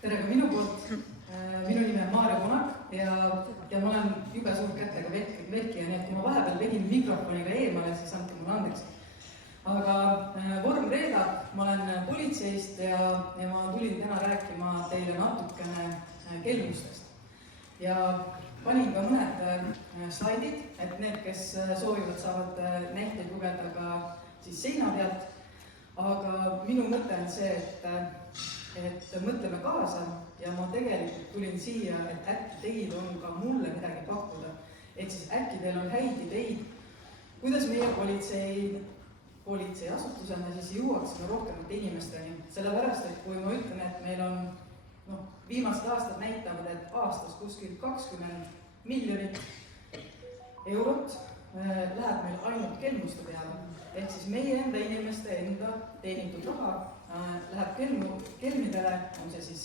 Tere ka minu poolt. Minu nimi on Maarja Punak ja ma olen jube suur kätega vehkija, nii et kui ma vahepeal vehin mikrofoniga eemale, siis andke mulle andeks. Aga vorm reedab, ma olen politseist ja ma tulin täna rääkima teile natukene kelmustest. Ja panin ka mõned slaidid, et need, kes soovivad, saavad näiteid lugeda ka siis seina pealt. Aga minu mõte on see, et mõtleme kaasa ja ma tegelikult tulin siia, et äkki teil on ka mulle midagi pakkuda. Ehk siis äkki teil on häid ideid, kuidas meie politseiasutusena siis jõuaksime rohkemate inimesteni. Sellepärast, et kui ma ütlen, et meil on viimased aastad näitavad, et aastas kuskil 20 miljonit eurot läheb meil ainult kelmuste peale. Ehk siis meie enda inimeste enda teenitud raha läheb kelmidele, on see siis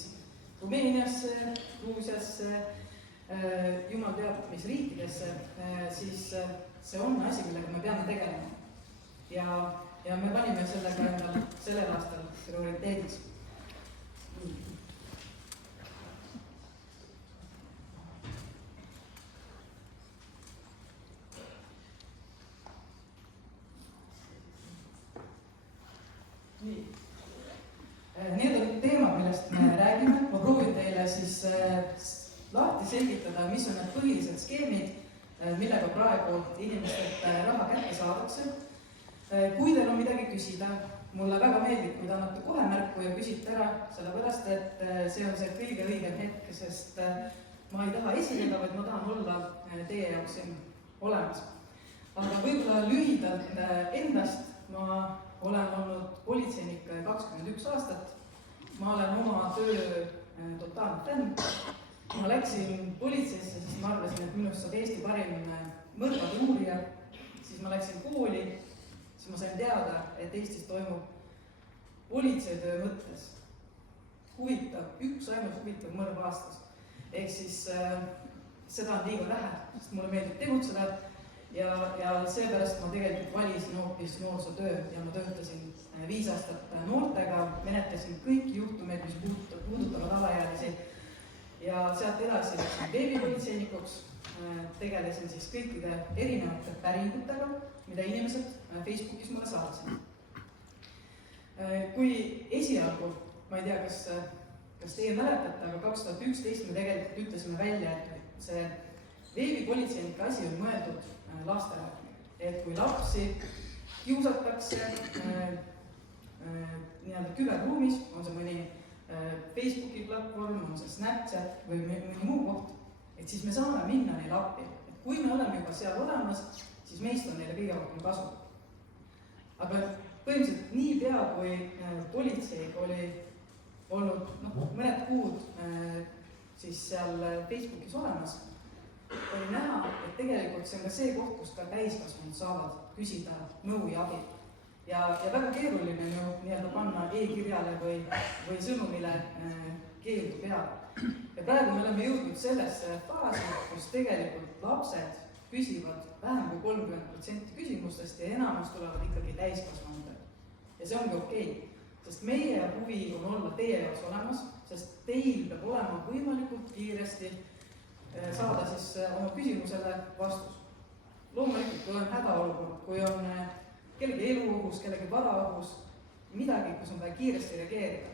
Rumeeniasse, Gruusiasse, jumal teab mis riikidesse, siis see on asi, millega me peame tegelema. Ja me panime sellega endal sellel aastal prioriteediks. Nii. Need on teemad, millest me räägime. Ma proovin teile siis lahti selgitada, mis on need põhilised skeemid, millega praegu inimestelt raha kätte saadakse. Kui teil on midagi küsida, mulle väga meeldib, kui te annate kohe märku ja küsite ära, sellepärast, et see on see kõige õigem hetk, sest ma ei taha esineda, vaid ma tahan olla teie jaoks siin olemas. Aga võib-olla lühidalt endast ma olen olnud politseinik 21 aastat. Ma olen oma töö totaalne fänn. Ma läksin politseisse, siis ma arvasin, et minust saab Eesti parim mõrvade uurija. Siis ma läksin kooli, siis ma sain teada, et Eestis toimub politseitöö mõttes ainult huvitav mõrv aastas. Ehk siis seda on liiga vähe, sest mulle meeldib tegutseda. Ja seepärast ma tegelikult valisin hoopis noorsootöö ja ma töötasin 5 aastat noortega, menetlesin kõiki juhtumeid, mis puudutavad alaealisi. Ja sealt edasi läksin veebipolitseinikuks, tegelesin siis kõikide erinevate päringutega, mida inimesed Facebookis mulle saatsid. Kui esialgu, ma ei tea, kas teie mäletate, aga 2011 me tegelikult ütlesime välja, et see veebipolitseinike asi on mõeldud lastele. Et kui lapsi kiusatakse küberruumis, on see mõni Facebooki platvorm, on see Snapchat või mõni muu koht, et siis me saame minna neile appi. Et kui me oleme juba seal olemas, siis meist on neile kõige rohkem kasu. Aga põhimõtteliselt nii pea, kui politsei oli olnud mõned kuud siis seal Facebookis olemas, oli näha, et tegelikult see on ka see koht, kus ka täiskasvanud saavad küsida nõu ja abi. Ja väga keeruline on ju nii-öelda panna e-kirjale või sõnumile keeldu peale. Ja praegu me oleme jõudnud sellesse faasi, kus tegelikult lapsed küsivad vähem kui 30% küsimustest ja enamus tulevad ikkagi täiskasvanutele. Ja see ongi okei, sest meie huvi on olla teie jaoks olemas, sest teil peab olema võimalikult kiiresti saada siis oma küsimusele vastus. Loomulikult, kui on hädaolukord, kui on kellegi elu ohus, kellegi vara ohus, midagi, kus on vaja kiiresti reageerida.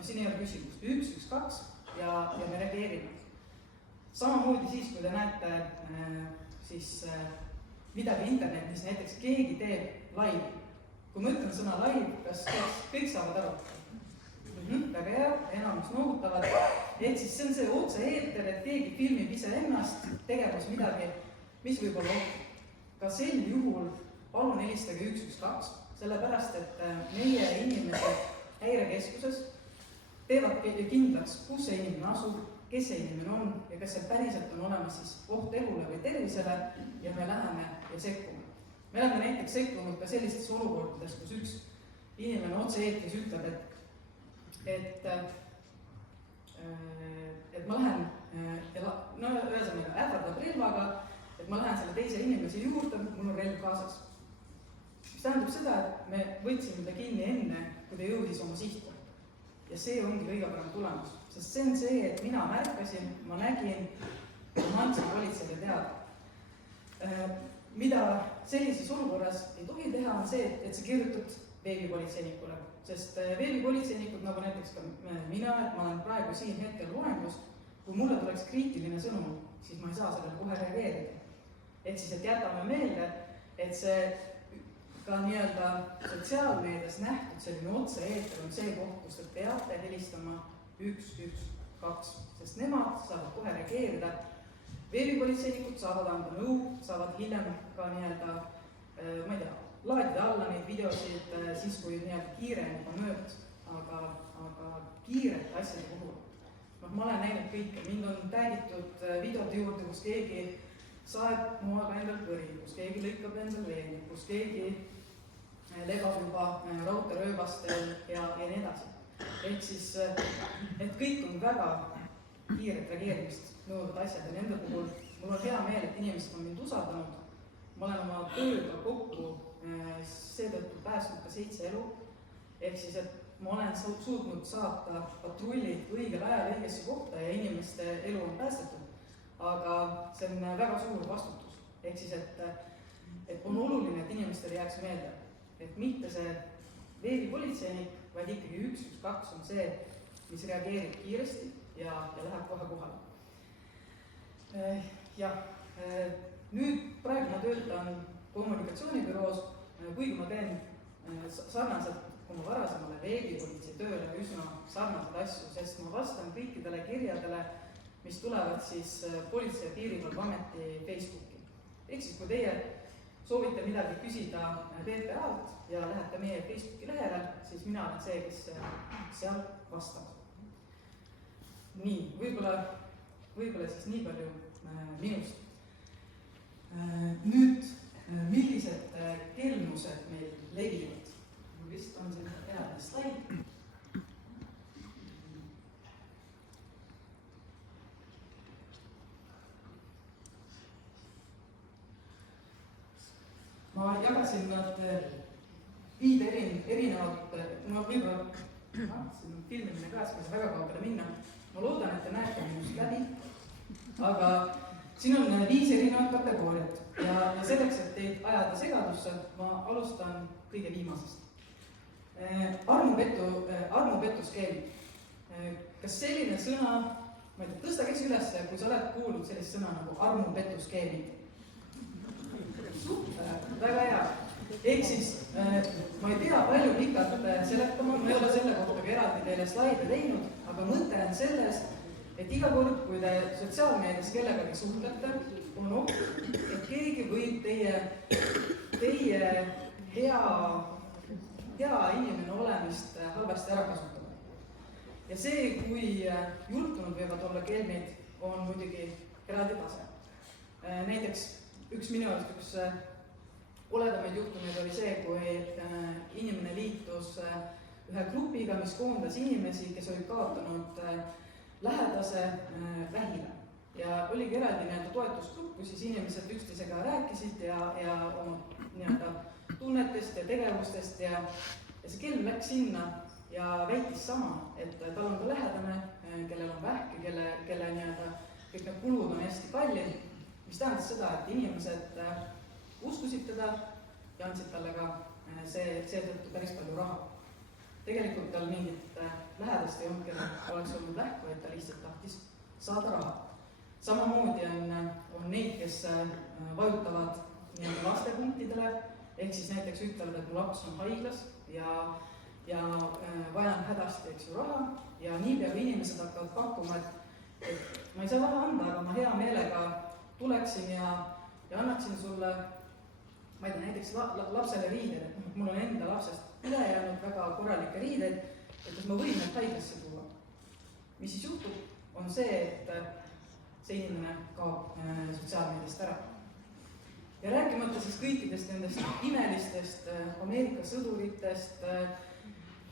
Siin ei ole küsimust. 112 ja me reageerime. Samamoodi siis, kui te näete siis midagi internetis, näiteks keegi teeb live. Kui ma ütlen sõna live, kas kõik saavad aru? Väga hea, enamus noogutavad. Ehk siis see on see otse eeter, et keegi filmib ise ennast tegemas midagi, mis võib olla ohtu. Ka sel juhul palun helistage 112, sellepärast, et meie inimesed häirekeskuses teevad kindlaks, kus see inimene asub, kes see inimene on ja kas see päriselt on olemas siis oht elule või tervisele ja me läheme ja sekkume. Me oleme näiteks sekkunud ka sellistes olukordades, kus üks inimene otse eetris ütleb, et ma lähen, ühesõnaga ähvardab relvaga, et ma lähen selle teise inimese juurde, mul on relv kaasas. Mis tähendab seda, et me võtsime ta kinni enne, kui ta jõudis oma sihtkohta. ja see ongi kõige parem tulemus, sest see on see, et mina märkasin, ma nägin, ma andsin politseile teada. Mida sellises olukorras ei tohi teha, on see, et sa kirjutad veebipolitseinikule, sest veebipolitseinikud, nagu näiteks ka mina, et ma olen praegu siin hetkel loengus, kui mulle tuleks kriitiline sõnum, siis ma ei saa sellele kohe reageerida. Ehk siis, et jätame meelde, et see ka nii-öelda sotsiaalmeedias nähtud selline otse-eeter on see koht, kus te peate helistama 112, sest nemad saavad kohe reageerida. Veebipolitseinikud saavad anda nõu, saavad hiljem ka nii-öelda, ma ei tea, laadida alla neid videosid siis, kui nii-öelda kiire on juba möödas, aga kiirete asjade puhul. Ma olen näinud kõike, mind on täägitud videote juurde, kus keegi saeb moaga endal kõri, kus keegi lõikab endal veeni, kus keegi lebab juba raudteerööbastel ja nii edasi. Ehk siis, et kõik on väga kiiret reageerimist nõudvad asjad ja nende puhul mul on hea meel, et inimesed on mind usaldanud. Ma olen oma tööga kokku seetõttu pääsnud ka 7 elu. Ehk siis, et ma olen suutnud saata patrullid õigel ajal õigesse kohta ja inimeste elu on päästetud. Aga see on väga suur vastutus. Ehk siis, et on oluline, et inimestele jääks meelde, et mitte see veebipolitseinik, vaid ikkagi 112 on see, mis reageerib kiiresti ja läheb kohe kohale. Nüüd praegu ma töötan kommunikatsioonibüroos, kuigi ma teen sarnaselt oma varasemale veebipolitsei tööle üsna sarnaseid asju, sest ma vastan kõikidele kirjadele, mis tulevad siis Politsei- ja Piirivalveameti Facebooki. Ehk siis, kui teie soovite midagi küsida PPA-lt ja lähete meie Facebooki lehele, siis mina olen see, kes seal vastab. Nii, võib-olla siis nii palju minust. Nüüd, millised kelmused meil levivad? Vist on siin eraldi slaid. Ma jagasin nad 5 erinevat, ma võib-olla, siin on filmimine ka, siis väga kaugele minna. Ma loodan, et te näete minust läbi, aga siin on 5 erinevat kategooriat ja selleks, et teid ajada segadusse, ma alustan kõige viimasest. Armupetuskeemid. Kas selline sõna, ma ei tea, tõsta käsi üles, kui sa oled kuulnud sellist sõna nagu armupetuskeemid? Väga hea. Ehk siis ma ei pea palju pikalt seletama, ma ei ole selle kohta ka eraldi teile slaide teinud, aga mõte on selles, et iga kord, kui te sotsiaalmeedias kellegagi suhtlete, on oht, et keegi võib teie hea inimene olemist halvasti ära kasutada. Ja see, kui jultunud võivad olla kelmid, on muidugi eraldi tase. Näiteks minu arust üks oledamaid juhtumeid oli see, kui inimene liitus ühe grupiga, mis koondas inimesi, kes olid kaotanud lähedase vähile. Ja oligi eraldi toetusgrupp, kus siis inimesed üksteisega rääkisid ja oma tunnetest ja tegevustest ja see kelm läks sinna ja väitis sama, et tal on ka lähedane, kellel on vähk ja kelle kõik need kulud on hästi kallid, mis tähendas seda, et inimesed uskusid teda ja andsid talle ka seetõttu päris palju raha. Tegelikult tal mingit lähedast ei olnud, kellel oleks olnud vähk, vaid ta lihtsalt tahtis saada raha. Samamoodi on neid, kes vajutavad lastepunktidele, ehk siis näiteks ütlevad, et mu laps on haiglas ja vajan hädasti raha ja niipea kui inimesed hakkavad pakkuma, et ma ei saa raha anda, aga ma hea meelega tuleksin ja annaksin sulle, ma ei tea, näiteks lapsele riided, et mul on enda lapsest üle jäänud väga korralikke riideid, et kas ma võin need haiglasse tuua. Mis siis juhtub, on see, et see inimene kaob sotsiaalmeediast ära. Ja rääkimata siis kõikidest nendest imelistest Ameerika sõduritest,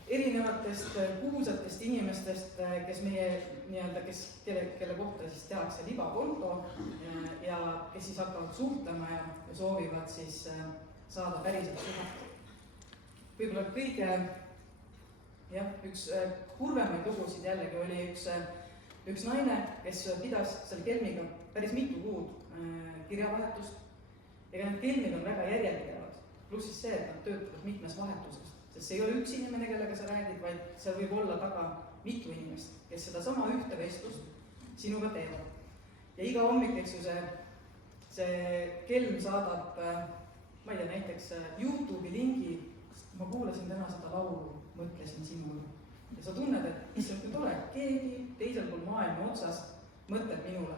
erinevatest kuulsatest inimestest, kes kelle kohta siis tehakse libakonto ja kes siis hakkavad suhtlema ja soovivad siis saada päriselt suhet. Võib-olla kõige jah, üks kurvemaid lugusid jällegi oli üks naine, kes pidas selle kelmiga päris mitu kuud kirjavahetust. Ega need kelmid on väga järjepidevad, pluss siis see, et nad töötavad mitmes vahetuses. Sest see ei ole üks inimene, kellega sa räägid, vaid seal võib olla taga mitu inimest, kes seda sama ühte vestlust sinuga teevad. Ja iga hommik, eks ju, see kelm saadab, ma ei tea, näiteks YouTube'i lingi, ma kuulasin täna seda laulu, mõtlesin sinule. Ja sa tunned, et issand, kui tore, keegi teisel pool maailma otsas mõtleb minule.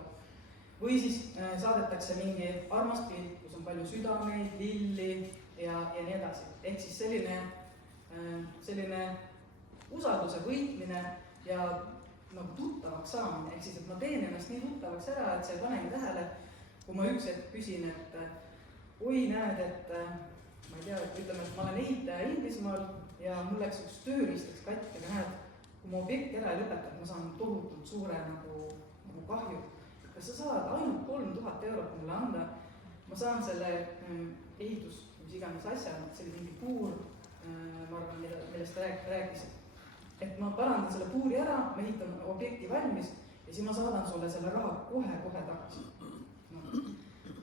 Või siis saadetakse mingi armas pilt, kus on palju südameid, lilli ja nii edasi. Ehk siis selline usalduse võitmine ja nagu tuttavaks saamine. Ehk siis, et ma teen ennast nii tuttavaks ära, et sa ei panegi tähele, kui ma üks hetk küsin, et oi, näed, et ma ei tea, et ütleme, et ma olen ehitaja Inglismaal ja mul läks üks tööriistaks katki, aga näed, kui ma objekti ära ei lõpeta, et ma saan tohutult suure nagu kahju. Kas sa saad ainult 3000 eurot mulle anda, ma saan selle ehitus, mis iganes asja, see oli mingi puur, ma arvan, millest ta rääkis, et ma parandan selle puuri ära, ma ehitan objekti valmis ja siis ma saadan sulle selle raha kohe tagasi. No.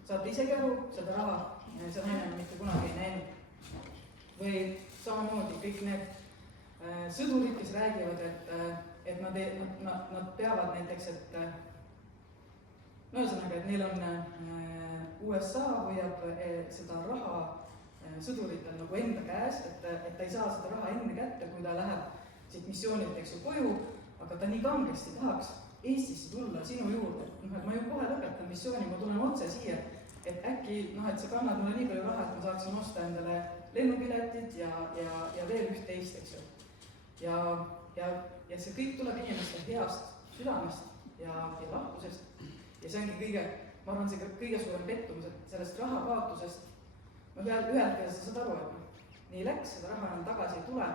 Saate isegi aru, seda raha, see naine mitte kunagi ei näinud. Või samamoodi kõik need sõdurid, kes räägivad, et nad peavad näiteks, et ühesõnaga, et neil on USA hoiab seda raha sõduritel nagu enda käes, et ta ei saa seda raha enne kätte, kui ta läheb siit missioonilt, eks ju, koju, aga ta nii kangesti tahaks Eestisse tulla sinu juurde, et ma ju kohe lõpetan missiooni, ma tulen otse siia, et äkki, et sa kannad mulle nii palju raha, et ma saaksin osta endale lennupiletid ja veel üht-teist, eks ju. Ja see kõik tuleb inimeste heast südamest ja lahkusest. Ja see ongi ma arvan, see kõige suurem pettumus, et sellest raha kaotusest, ühelt keele sa saad aru, et nii läks, seda raha enam tagasi ei tule,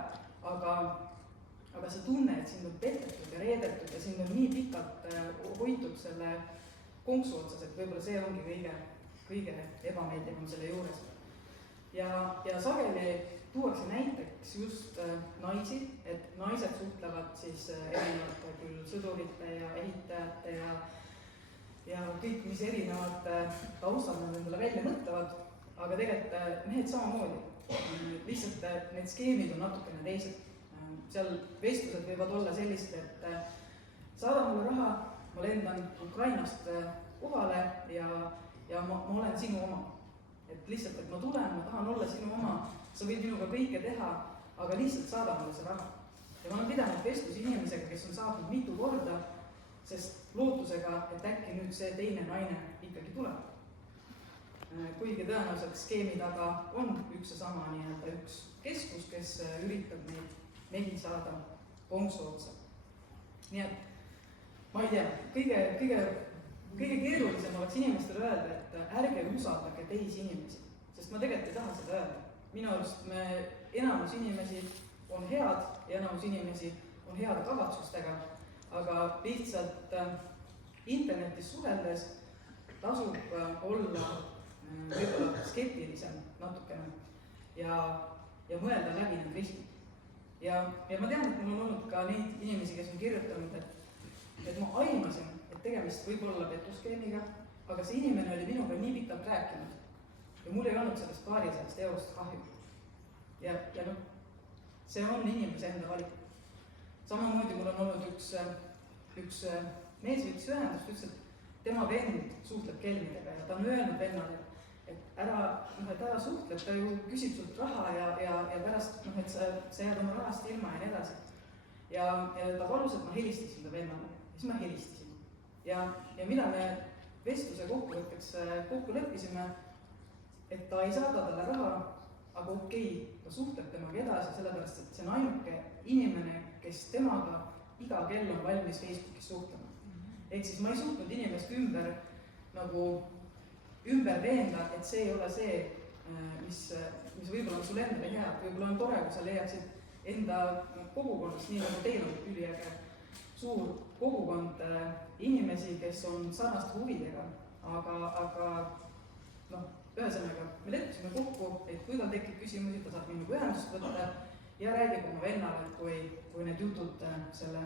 aga see tunne, et sind on petetud ja reedetud ja sind on nii pikalt hoitud selle konksu otsas, et võib-olla see ongi kõige ebameeldivam selle juures. Ja sageli tuuakse näiteks just naisi, et naised suhtlevad siis erinevate küll sõdurite ja ehitajate ja kõik, mis erinevad taustad nad endale välja mõtlevad, aga tegelikult mehed samamoodi. Lihtsalt need skeemid on natukene teised. Seal vestlused võivad olla sellised, et saada mulle raha, ma lendan Ukrainast kohale ja ma olen sinu oma. Et lihtsalt, et ma tulen, ma tahan olla sinu oma, sa võid minuga kõike teha, aga lihtsalt saada mulle see raha. Ja ma olen pidanud vestlusi inimesega, kes on saatnud mitu korda, sest lootusega, et äkki nüüd see teine naine ikkagi tuleb. Kuigi tõenäoliselt skeemi taga on üks ja sama nii-öelda üks keskus, kes üritab neid mehi saada konksu otsa. Nii et ma ei tea, kõige keerulisem oleks inimestele öelda, et ärge usaldage teisi inimesi, sest ma tegelikult ei taha seda öelda. Minu arust enamus inimesi on head ja enamus inimesi on heade kavatsustega, aga lihtsalt internetis suheldes tasub olla võib-olla skeptilisem natukene ja mõelda läbi need riskid. Ja ma tean, et mul on olnud ka neid inimesi, kes on kirjutanud, et ma aimasin, et tegemist võib olla petuskeemiga, aga see inimene oli minuga nii pikalt rääkinud ja mul ei olnud sellest 200 eurost kahju. Ja see on inimese enda valik. Samamoodi mul on olnud üks mees võttis ühendust, ütles, et tema vend suhtleb kelmidega ja ta on öelnud vennale, et ära suhtleb, ta ju küsib sult raha ja pärast, et sa jääd oma rahast ilma ja nii edasi. Ja ta palus, et ma helistasin ta vennale, siis ma helistasin. Ja mida me vestluse kokkuvõtteks kokku leppisime, et ta ei saada talle raha, aga okei, ta suhtleb temaga edasi, sellepärast, et see on ainuke inimene, kes temaga iga kell on valmis Facebookis suhtlema. Ehk siis ma ei suutnud inimest ümber veenda, et see ei ole see, mis võib-olla on sul endale hea, et võib-olla on tore, kui sa leiaksid enda kogukonnast, nii nagu teil on üliäge suur kogukond inimesi, kes on sarnaste huvidega, aga ühesõnaga, me leppisime kokku, et kui tal tekib küsimusi, ta saab minuga ühendust võtta ja räägib oma vennale, kui need jutud selle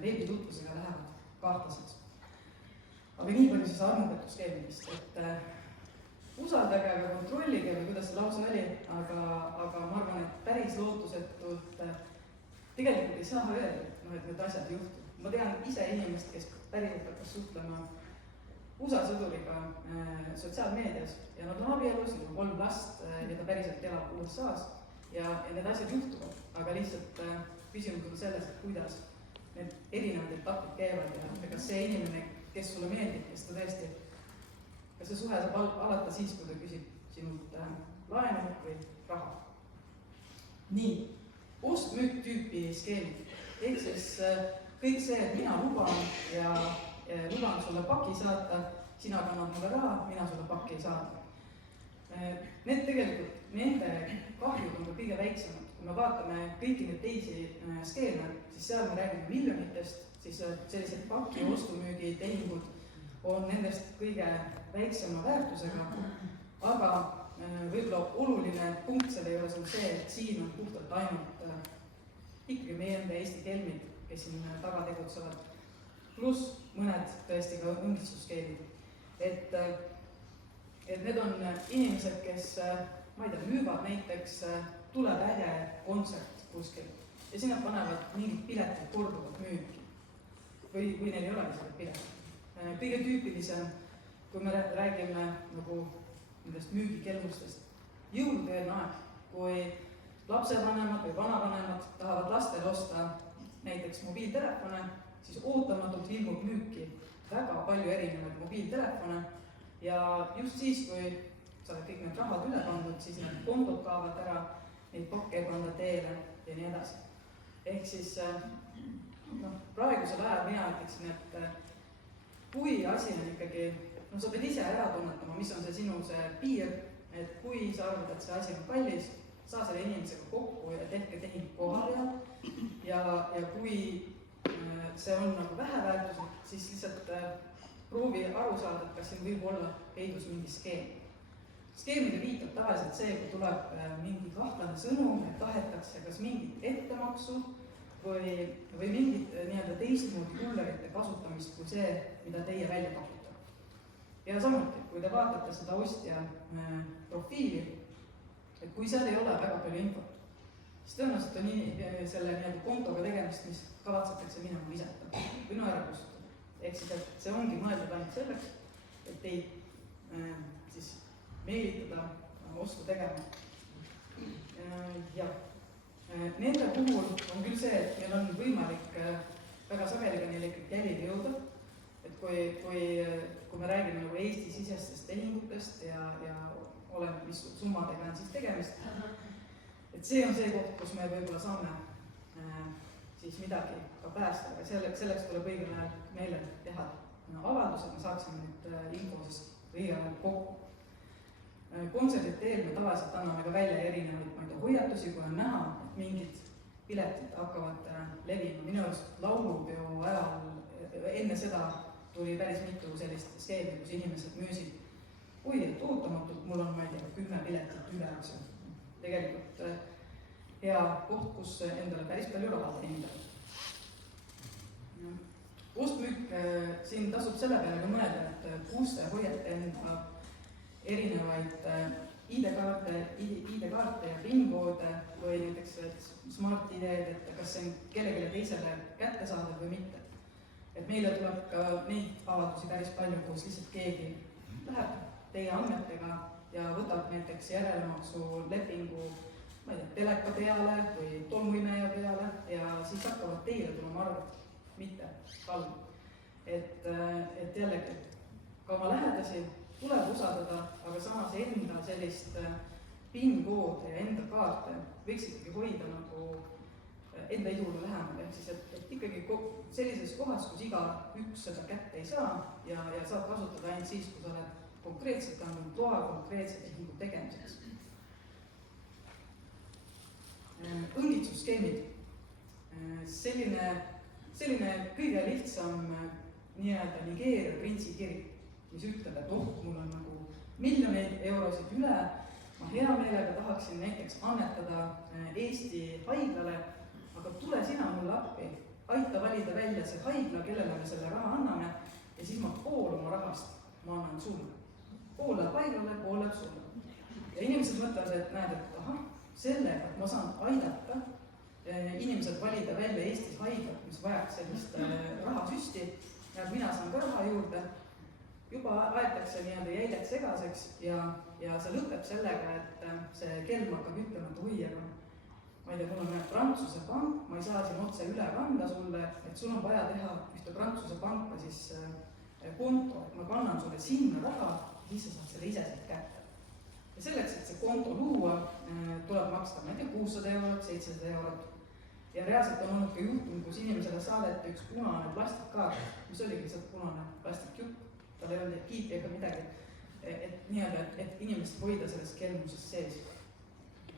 veebitutvusega lähevad kahtlaseks. aga nii palju siis armupetuskeemidest, et usaldage, aga kontrollige või kuidas see lause oli, aga ma arvan, et päris lootusetult tegelikult ei saa öelda, et need asjad juhtuvad. Ma tean ise inimest, kes päriselt hakkas suhtlema USA sõduriga sotsiaalmeedias ja nad on abielus, neil on 3 last ja ta päriselt elab USA-s ja need asjad juhtuvad, aga lihtsalt küsimus on selles, et kuidas need erinevad etapid käivad ja kas see inimene, kes sulle meeldib, kes ta tõesti, kas see suhe saab alata siis, kui ta küsib sinult laenu või raha. Nii, ost-müük tüüpi skeemid, ehk siis kõik see, et mina luban ja luban sulle paki saata, sina kannad mulle raha, mina sulle paki ei saada. Need tegelikult, nende kahjud on ka kõige väiksemad. Kui me vaatame kõiki neid teisi skeeme, siis seal me räägime miljonitest, siis sellised paki ostu-müügi tehingud on nendest kõige väiksema väärtusega, aga võib-olla oluline punkt selle juures on see, et siin on puhtalt ainult ikkagi meie enda Eesti kelmid, kes siin taga tegutsevad, pluss mõned tõesti ka õngitsusskeemid. Et need on inimesed, kes, ma ei tea, müüvad näiteks, tuleb äge kontsert kuskil ja sinna panevad mingid piletid korduvat müüki või neil ei olegi seda piletit. Kõige tüüpilisem, kui me räägime nagu nendest müügikelmustest, jõulutööline aeg, kui lapsevanemad või vanavanemad tahavad lastele osta näiteks mobiiltelefone, siis ootamatult ilmub müüki väga palju erinevaid mobiiltelefone ja just siis, kui sa oled kõik need rahad üle pandud, siis need kontod kaovad ära, neid pakke ei panda teele ja nii edasi. Ehk siis praegusel ajal mina ütleksin, et kui asi on ikkagi, sa pead ise ära tunnetama, mis on see sinu see piir, et kui sa arvad, et see asi on kallis, saa selle inimesega kokku ja tehke tehing kohal ja kui see on nagu väheväärtuslik, siis lihtsalt proovi aru saada, et kas siin võib olla peidus mingi skeem. Skeemile viitab tavaliselt see, kui tuleb mingi kahtlane sõnum, et tahetakse kas mingit ettemaksu või mingit nii-öelda teistmoodi kullerite kasutamist kui see, mida teie välja pakute. Ja samuti, kui te vaatate seda ostja profiili, et kui seal ei ole väga palju infot, siis tõenäoliselt on selle nii-öelda kontoga tegemist, mis kavatsetakse minema visata või ära kustutada. Ehk siis, et see ongi mõeldud ainult selleks, et teid siis meelitada ostu tegema. Ja nende puhul on küll see, et meil on võimalik väga sageli ka neile ikkagi jälile jõuda, et kui me räägime nagu Eesti-sisestest tehingutest ja oleme, mis summadega on siis tegemist, et see on see koht, kus me võib-olla saame siis midagi ka päästa, aga selleks tuleb õigel ajal meile teha avaldus, et me saaksime nüüd info siis õigel ajal kokku. Kontserdite eel me tavaliselt anname ka välja erinevaid hoiatusi, kui on näha, et mingid piletid hakkavad levima. Minu arust laulupeo ajal, enne seda tuli päris mitu sellist skeemi, kus inimesed müüsid, et ootamatult mul on, ma ei tea, 10 piletit üle, tegelikult hea koht, kus endale päris palju raha teenida. Ost-müük, siin tasub selle peale ka mõelda, et kus te hoiate enda erinevaid ID-kaarte ja PIN-koode või näiteks smart-ID-d, et kas see on kellelegi teisele kättesaadav või mitte. Et meile tuleb ka neid avaldusi päris palju, kus lihtsalt keegi läheb teie andmetega ja võtab näiteks järelemaksu lepingu, ma ei tea, teleka peale või tolmuimeja peale ja siis hakkavad teile tulema arved, mitte kalm. Et jällegi, ka oma lähedasi tuleb usaldada, aga samas enda sellist PIN-koode ja enda kaarte võiks ikkagi hoida nagu enda idule lähemal. Ehk siis, et ikkagi sellises kohas, kus iga üks seda kätte ei saa ja saab kasutada ainult siis, kui sa oled konkreetselt andnud loa konkreetse tehingu tegemiseks. Õngitsusskeemid. Selline kõige lihtsam nii-öelda Nigeeria printsi kiri, mis ütleb, et mul on nagu miljoneid eurosid üle, ma hea meelega tahaksin näiteks annetada Eesti haiglale, aga tule sina mulle appi, aita valida välja see haigla, kellele me selle raha anname ja siis ma pool oma rahast ma annan sulle. Pool läheb haiglale, pool läheb sulle. Ja inimesed mõtlevad, et näed, et ahah, sellega, et ma saan aidata inimesed valida välja Eestis haiglat, mis vajaks sellist rahasüsti, ja mina saan ka raha juurde, juba aetakse nii-öelda jäidet segaseks ja see lõpeb sellega, et see kelm hakkab ütlema, et oi, aga ma ei tea, mul on Prantsuse pank, ma ei saa siin otse üle kanda sulle, et sul on vaja teha ühte Prantsuse panka siis konto, et ma kannan sulle sinna raha, siis sa saad selle ise sealt kätte. Ja selleks, et see konto luua, tuleb maksta, ma ei tea, 600 eurot, 700 eurot. Ja reaalselt on olnud ka juhtum, kus inimesele saadeti üks punane plastikkaart, mis oligi lihtsalt punane plastikjupp, tal ei olnud kiipi ega midagi, et nii-öelda, et inimest hoida sellest kelmusest sees.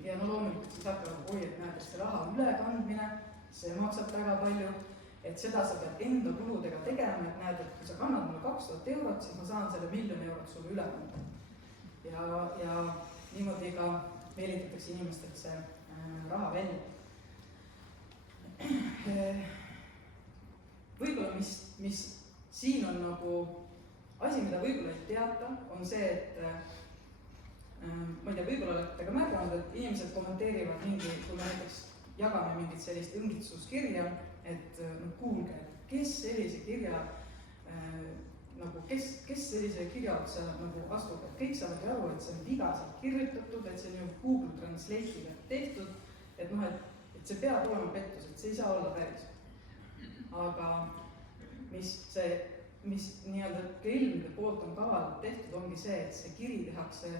Ja no loomulikult siis hakkavad, oi, et näed, et see raha ülekandmine, see maksab väga palju, et seda sa pead enda kuludega tegema, et näed, et kui sa kannad mulle 2000 eurot, siis ma saan selle 1 000 000 eurot sulle üle kanda. Ja niimoodi ka meelitatakse inimestelt see raha välja. Võib-olla, mis siin on nagu asi, mida võib-olla ei teata, on see, et ma ei tea, võib-olla olete ka märganud, et inimesed kommenteerivad mingi, kui me näiteks jagame mingit sellist õngitsuskirja, et kuulge, kes sellise kirja kes sellise kirja otsa nagu astub, et kõik saavad aru, et see on vigaselt kirjutatud, et see on ju Google Translate'iga tehtud, et noh, et see peab olema pettus, et see ei saa olla päris. Aga mis nii-öelda kelmide poolt on kavalalt tehtud, ongi see, et see kiri tehakse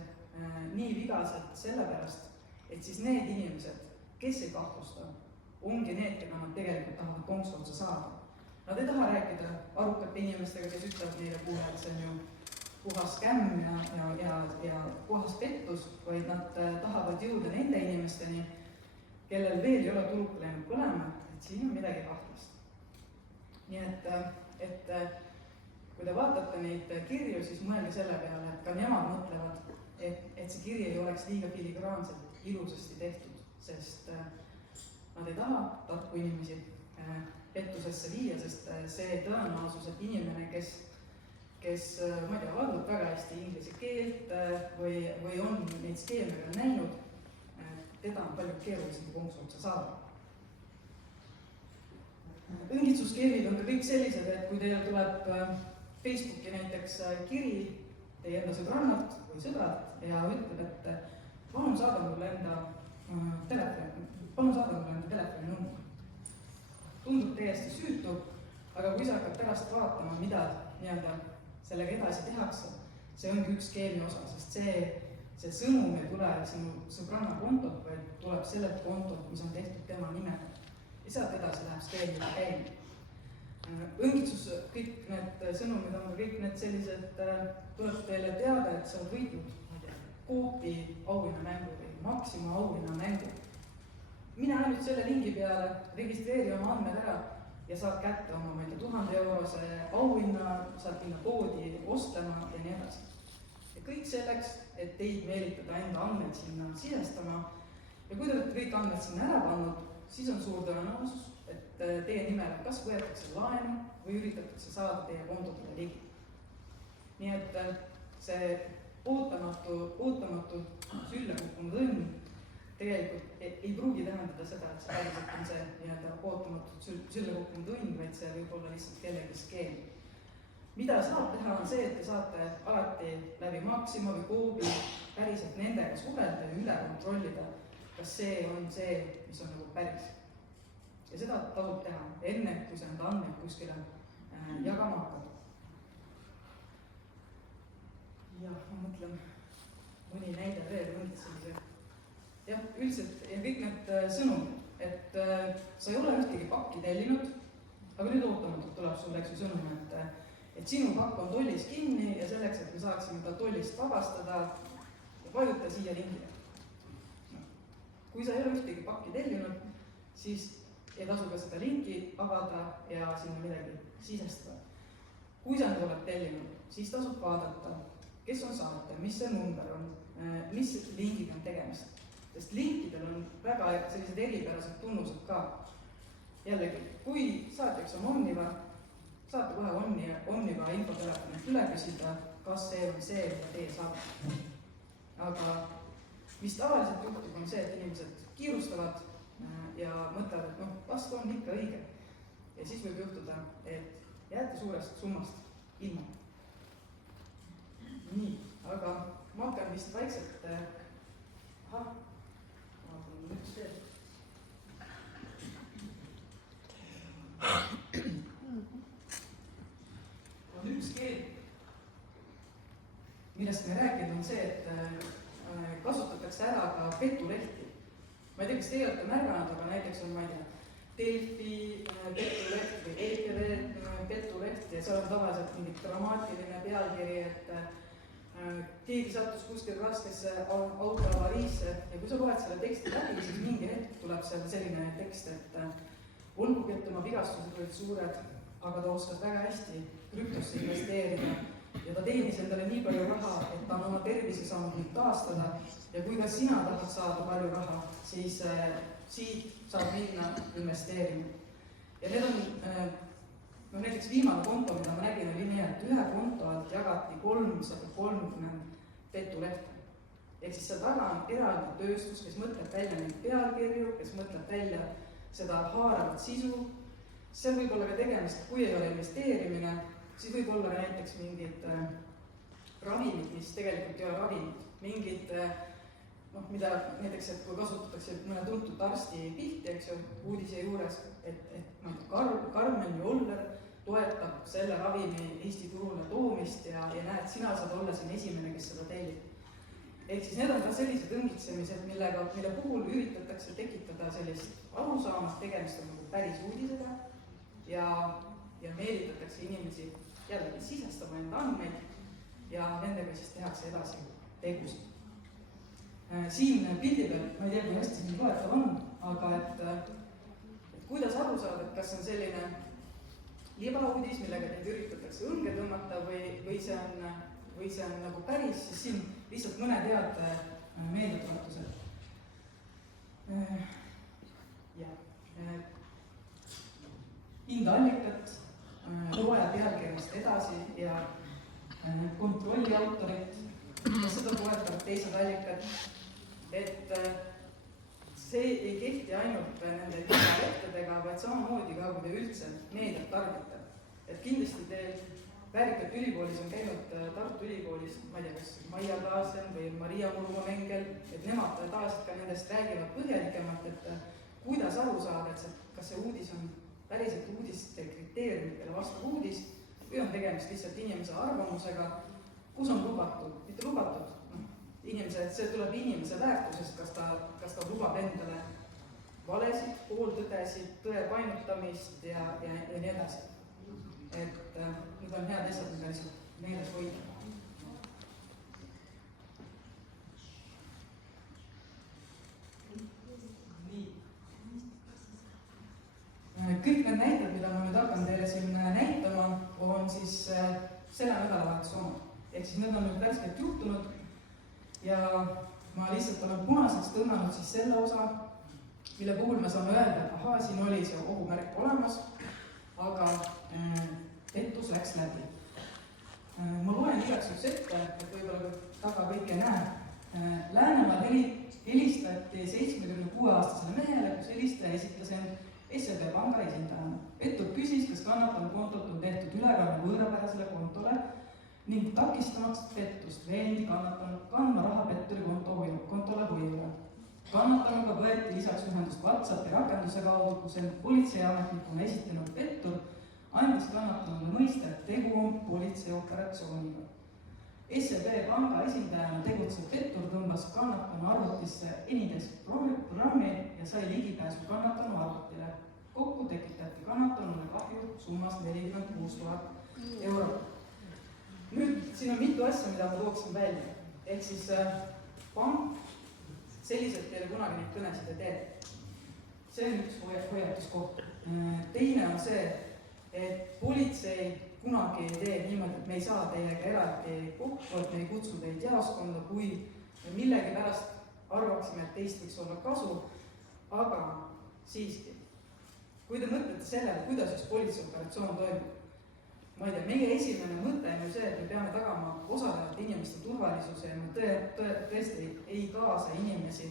nii vigaselt sellepärast, et siis need inimesed, kes ei kahtlusta, ongi need, keda nad tegelikult tahavad konksu otsa saada. Nad ei taha rääkida arukate inimestega, kes ütlevad neile, kuule, et see on ju puhas skämm ja puhas pettus, vaid nad tahavad jõuda nende inimesteni, kellel veel ei ole tuluka läinud põlema, et siin on midagi kahtlast. Nii et kui te vaatate neid kirju, siis mõelge selle peale, et ka nemad mõtlevad, et see kiri ei oleks liiga filigraanselt ilusasti tehtud, sest nad ei taha tarku inimesi pettusesse viia, sest see tõenäosus, et inimene, kes ma ei tea, valdab väga hästi inglise keelt või on neid skeeme veel näinud, teda on palju keerulisem konksu otsa saada. Õngitsusskeemid on ka kõik sellised, et kui teil tuleb Facebooki näiteks kiri teie enda sõbrannalt või sõbralt ja ütleb, et palun saada mulle enda telefoni number. Tundub täiesti süütu, aga kui sa hakkad pärast vaatama, mida nii-öelda sellega edasi tehakse, see ongi üks skeemi osa, sest see sõnum ei tule sinu sõbranna kontot, vaid tuleb sellelt kontot, mis on tehtud tema nimega. Ja sealt edasi läheb skeemile käima. Õngitsus, kõik need sõnumid on kõik need sellised, tuleb teile teada, et sa oled võitnud Coopi auhinnamängu või Maxima auhinnamängu. Mine ainult selle lingi peale, registreeri oma andmed ära ja saad kätte oma 1000 eurose auhinna, saad minna poodi ostama ja nii edasi. Ja kõik selleks, et teid meelitada enda andmed sinna sisestama. Ja kui te olete kõik andmed sinna ära pannud, siis on suur tõenäosus, et teie nimel kas võetakse laenu või üritatakse saada teie kontodele ligi. Nii et see ootamatu sülle kukkunud õnn tegelikult ei pruugi tähendada seda, et see päriselt on see nii-öelda ootamatult sülle kukkunud õnn, vaid see võib olla lihtsalt kellegi skeem. Mida saab teha, on see, et te saate alati läbi Maxima või Coopi päriselt nendega suhelda ja üle kontrollida, kas see on see, mis on nagu päris. Ja seda tasub teha enne, kui sa enda andmeid kuskile jagama hakkad. Jah, ma mõtlen mõni näide veel õngitsemise. Jah, üldiselt ja kõik need sõnumid, et sa ei ole ühtegi pakki tellinud, aga nüüd ootamatult tuleb sulle sõnum, et sinu pakk on tollis kinni ja selleks, et me saaksime ta tollist vabastada, vajuta siia lingile. Kui sa ei ole ühtegi pakki tellinud, siis ei tasu ka seda linki avada ja sinna midagi sisestada. Kui sa nüüd oled tellinud, siis tasub vaadata, kes on saate, mis see number on, mis lingiga on tegemist. Sest linkidel on väga sellised eripärased tunnused ka. Jällegi, kui saatjaks on Omniva, saate kohe Omniva infotelefonit üle küsida, kas see on see, mida teie saate. Aga mis tavaliselt juhtub, on see, et inimesed kiirustavad ja mõtlevad, et vast on ikka õige. Ja siis võib juhtuda, et jääte suurest summast ilma. Nii, aga ma hakkan vist vaikselt, ma olen üks veel. On üks keel, millest me rääkinud on see, et kasutatakse ära ka petulehti. Ma ei tea, kas teie olete märganud, aga näiteks on, ma ei tea, Delfi petuleht või ETV petuleht ja seal on tavaliselt mingi dramaatiline pealkiri, et keegi sattus kuskil raskesse autoavariisse ja kui sa loed selle teksti läbi, siis mingi hetk tuleb seal selline tekst, et olgugi, et tema vigastused olid suured, aga ta oskas väga hästi krüptosse investeerida ja ta teenis endale nii palju raha, et ta on oma tervise saanud nüüd taastada ja kui ka sina tahad saada palju raha, siis siit saab minna investeerima. Ja need on, näiteks viimane konto, mida ma nägin, oli nii, et ühe konto alt jagati 330 petulehte. Ehk siis seal taga on eraldi tööstus, kes mõtleb välja neid pealkirju, kes mõtleb välja seda haaravat sisu. See võib olla ka tegemist, kui ei ole investeerimine, siis võib olla ka näiteks mingid ravimid, mis tegelikult ei ole ravimid. Mingid mida näiteks, et kui kasutatakse mõne tuntud arsti pilti, eks ju, uudise juures, et Karmen Joller toetab selle ravimi Eesti turule toomist ja näed, sina saad olla siin esimene, kes seda tellib. Ehk siis need on ka sellised õngitsemised, mille puhul üritatakse tekitada sellist arusaamat, tegemist on nagu päris uudisega ja meelitatakse inimesi jällegi sisestama enda andmeid ja nendega siis tehakse edasi tegusid. Siin pildi peal, ma ei tea, kui hästi siin loetav on, aga et kuidas aru saada, et kas on selline libauudis, millega teid üritatakse õnge tõmmata või see on nagu päris, siis siin lihtsalt mõned head meeldetuletused. Hinda allikat, loe pealkirjast edasi ja kontrolli autorit, seda toetavad teised allikad. Et see ei kehti ainult nende lehtedega, vaid samamoodi ka, kui te üldse meediat tarbite. Et kindlasti teil väärikalt ülikoolis on käinud Tartu Ülikoolis, ma ei tea, kas Maia Klaasen või Maria Murmo-Mengel, et nemad tavaliselt ka nendest räägivad põhjalikemalt, et kuidas aru saada, et kas see uudis on päriselt uudiste kriteeriumitele vastav uudis või on tegemist lihtsalt inimese arvamusega, kus on lubatud, mitte lubatud. See tuleb inimese väärtusest, kas ta lubab endale valesid, pooltõdesid, tõe painutamist ja nii edasi. Et need on head asjad, mida lihtsalt meeles hoida. Nii. Kõik need näited, mida ma nüüd hakkan teile siin näitama, on siis selle nädalavahetuse omad. Ehk siis need on nüüd värskelt juhtunud. Ja ma lihtsalt olen punaseks tõmmanud siis selle osa, mille puhul me saame öelda, et ahaa, siin oli see ohumärk olemas, aga pettus läks läbi. Ma loen igaks üks ette, et võib-olla taga kõik ei näe. Läänemaal helistati 76-aastasele mehele, kus helistaja esitas end SEB panga esindajana. Pettur küsis, kas kannatanu kontot on tehtud ülekanne võõrapärasele kontole ning takistamaks pettust veendi kannatanud kandma raha petturi kontole hoiule. Kannatanuga võeti lisaks ühendust WhatsAppi rakenduse kaudu, kus end politseiametnikuna esitanud pettur andis kannatanule mõista, et tegu on politseioperatsiooniga. SEB panga esindajana tegutsev pettur tõmbas kannatanu arvutisse Anydesk programmi ja sai ligipääsu kannatanu arvutile. Kokku tekitati kannatanule kahju summas 46 000 eurot. Nüüd, siin on mitu asja, mida ma tooksin välja. Ehk siis pank selliselt teile kunagi neid kõnesid ei tee. See on üks hoiatuskoht. Teine on see, et politsei kunagi ei tee niimoodi, et me ei saa teiega eraldi kokku, et me ei kutsu teid jaoskonda, kui me millegipärast arvaksime, et teist võiks olla kasu, aga siiski, kui te mõtlete sellele, kuidas üks politseioperatsioon toimub, ma ei tea, meie esimene mõte on ju see, et me peame tagama osalevate inimeste turvalisuse ja me tõesti ei kaasa inimesi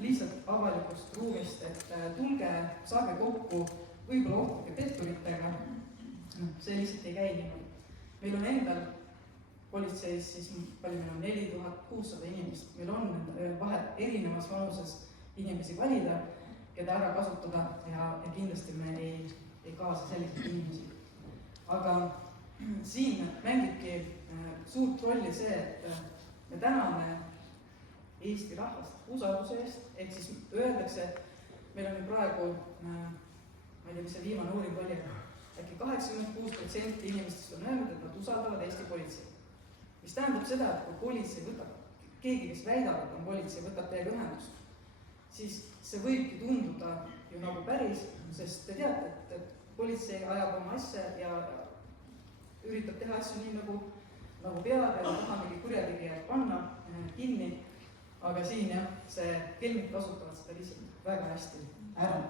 lihtsalt avalikust ruumist, et tulge, saage kokku võib-olla ohtlike petturitega, see lihtsalt ei käi niimoodi. Meil on endal politseis siis palju meil on 4600 inimest, meil on vahet erinevas vanuses inimesi valida, keda ära kasutada ja kindlasti me ei kaasa selliseid inimesi. Aga siin mängibki suurt rolli see, et me täname Eesti rahvast usalduse eest, ehk siis öeldakse, meil on ju praegu, ma ei tea, mis see viimane uuring oli, äkki 86% inimestest on öelnud, et nad usaldavad Eesti politsei. Mis tähendab seda, et kui politsei võtab, keegi, kes väidab, et on politsei, võtab teiega ühendust, siis see võibki tunduda ju nagu päris, sest te teate, et politsei ajab oma asja ja üritab teha asju nii nagu peab ja taha mingi kurjategijad panna kinni, aga siin jah, see kelmid kasutavad seda lihtsalt väga hästi ära.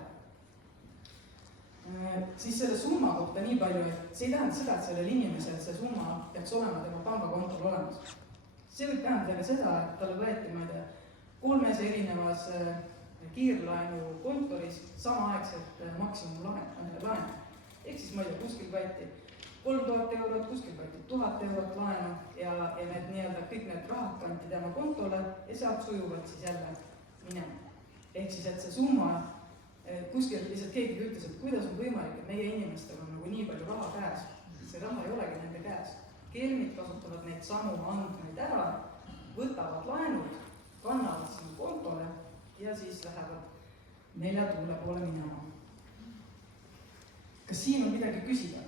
Siis selle summa kohta nii palju, et see ei tähenda seda, et sellel inimesel see summa peaks olema tema pangakontol olemas. See võib tähendada seda, et talle võeti, ma ei tea, 3 erinevas kiirlaenu kontoris samaaegselt maksimumlaen. Ehk siis ma ei tea, kuskil võeti 3000 eurot, kuskil võeti 1000 eurot laenu ja need nii-öelda kõik need rahad kanti tema kontole ja sealt sujuvalt siis jälle minema. Ehk siis, et see summa kuskil lihtsalt keegi ütles, et kuidas on võimalik, et meie inimestel on nagu nii palju raha käes. See raha ei olegi nende käes. Kelmid kasutavad neid samu andmeid ära, võtavad laenud, kannavad sinna kontole ja siis lähevad 4 tuule poole minema. Kas siin on midagi küsida?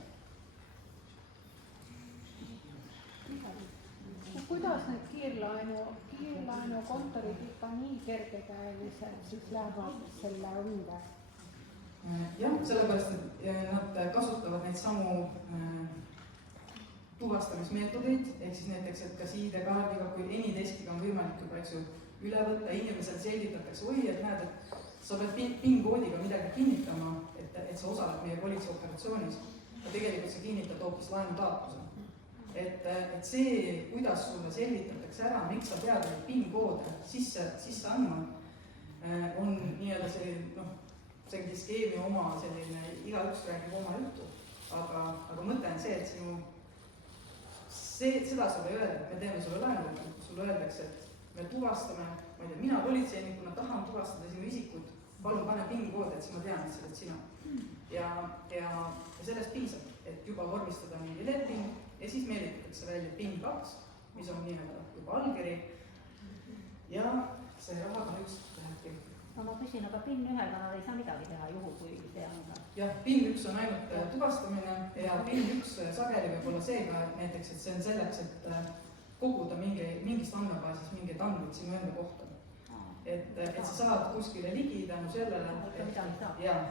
Kuidas need kiirlaenukontorid ikka nii kergekäeliselt siis lähevad selle ümber? Jah, sellepärast, et nad kasutavad neid samu tuvastamismeetodeid, ehk siis näiteks, et kas ID-kaardiga, kui Anydeskiga on võimalik juba üle võtta, inimesel selgitatakse, oi, et näed, et sa pead PIN-koodiga midagi kinnitama, et sa osaled meie politseiooperatsioonis ja tegelikult sa kinnitad hoopis laenutaotluse. Et see, kuidas sulle selgitatakse ära, miks sa pead neid PIN-koode sisse andma, on nii-öelda selline, see on skeemi oma selline, igaüks räägib oma juttu, aga mõte on see, et seda sulle öelda, et me teeme sulle laenu, sulle öeldakse, et me tuvastame, ma ei tea, mina politseinikuna tahan tuvastada sinu isikut, palun pane PIN-koode, et siis ma tean, et sa oled sina. Ja sellest piisab, et juba vormistada mingi leping ja siis meelitatakse välja PIN 2, mis on nii-öelda juba allkiri ja see raha kahjuks lähebki. No ma küsin, aga PIN 1-ga nad ei saa midagi teha juhu, kui see anda? Jah, PIN 1 on ainult tuvastamine ja PIN 1 sageli võib olla seega näiteks, et see on selleks, et koguda mingist andmebaasist mingeid andmeid sinu enda kohta. Et sa saad kuskile ligi tänu sellele, et jah.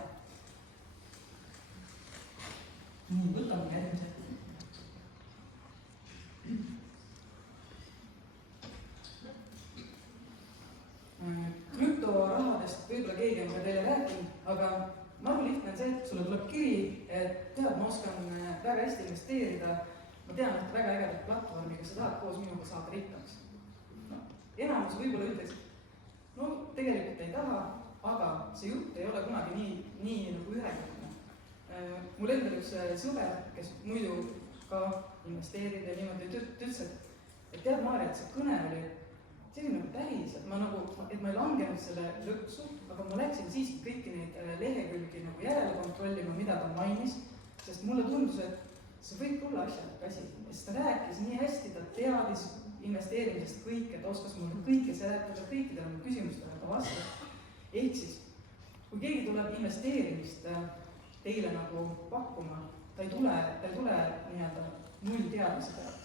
Nii, võtame järgmise. Krüptorahadest võib-olla keegi on ka teile rääkinud, aga maru lihtne on see, et sulle tuleb kiri, et tead, ma oskan väga hästi investeerida, ma tean ühte väga ägedat platvormi, kes sa tahad koos minuga saada rikkaks. Enamus võib-olla ütleks, no tegelikult ei taha, aga see jutt ei ole kunagi nii nagu ühekordne. Mul endal üks sõber, kes muidu ka investeerib ja niimoodi ütles, et tead, Maarja, et see kõne oli selline nagu päris, et ma ei langenud selle lõksu, aga ma läksin siiski kõiki neid lehekülgi nagu järele kontrollima, mida ta mainis, sest mulle tundus, et see võib olla asjalik asi, sest ta rääkis nii hästi, ta teadis investeerimisest kõike, ta oskas mulle kõike seletada, kõikidele mu küsimustele ta vastas. Ehk siis, kui keegi tuleb investeerimist teile nagu pakkuma, ta ei tule nii-öelda null teadmise peale.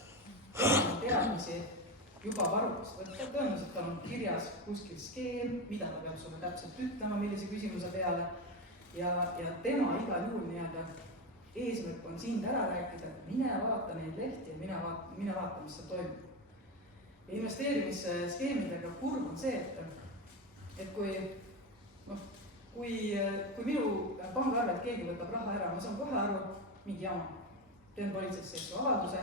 Teadmisi juba varukast võtta, tõenäoliselt tal on kirjas kuskil skeem, mida ta peab sulle täpselt ütlema, millise küsimuse peale ja tema igal juhul nii-öelda eesmärk on sind ära rääkida, mine vaata neid lehti ja mine vaata, mis seal toimub. ja investeerimisskeemidega kurb on see, et kui minu pangaarvelt keegi võtab raha ära, ma saan kohe aru, mingi jama, teen politseisse avalduse,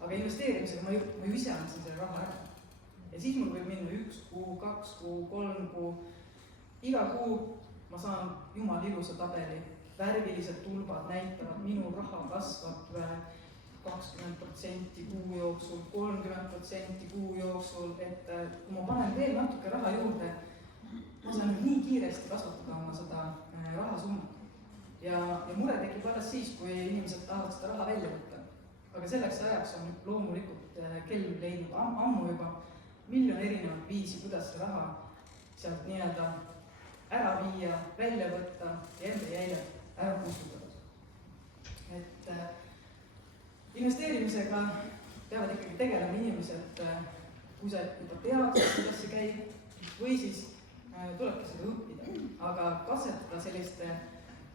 aga investeerimisega ma ju ise andsin selle raha ära. Ja siis mul võib minna 1 kuu, 2 kuu, 3 kuu, iga kuu ma saan jumal ilusa tabeli, värvilised tulbad näitavad, minu raha kasvab 20% kuu jooksul, 30% kuu jooksul, et kui ma panen veel natuke raha juurde, ma saan nii kiiresti kasvatada oma seda rahasummat. Ja mure tekib alles siis, kui inimesed tahavad seda raha välja võtta. Aga selleks ajaks on loomulikult kell leidnud ammu juba miljon erinevat viisi, kuidas see raha sealt nii-öelda ära viia, välja võtta ja enda jäljed ära kustutada. Et investeerimisega peavad ikkagi tegelema inimesed, kui sa juba tead, kuidas see käib, või siis tulebki seda õppida, aga katsetada selliste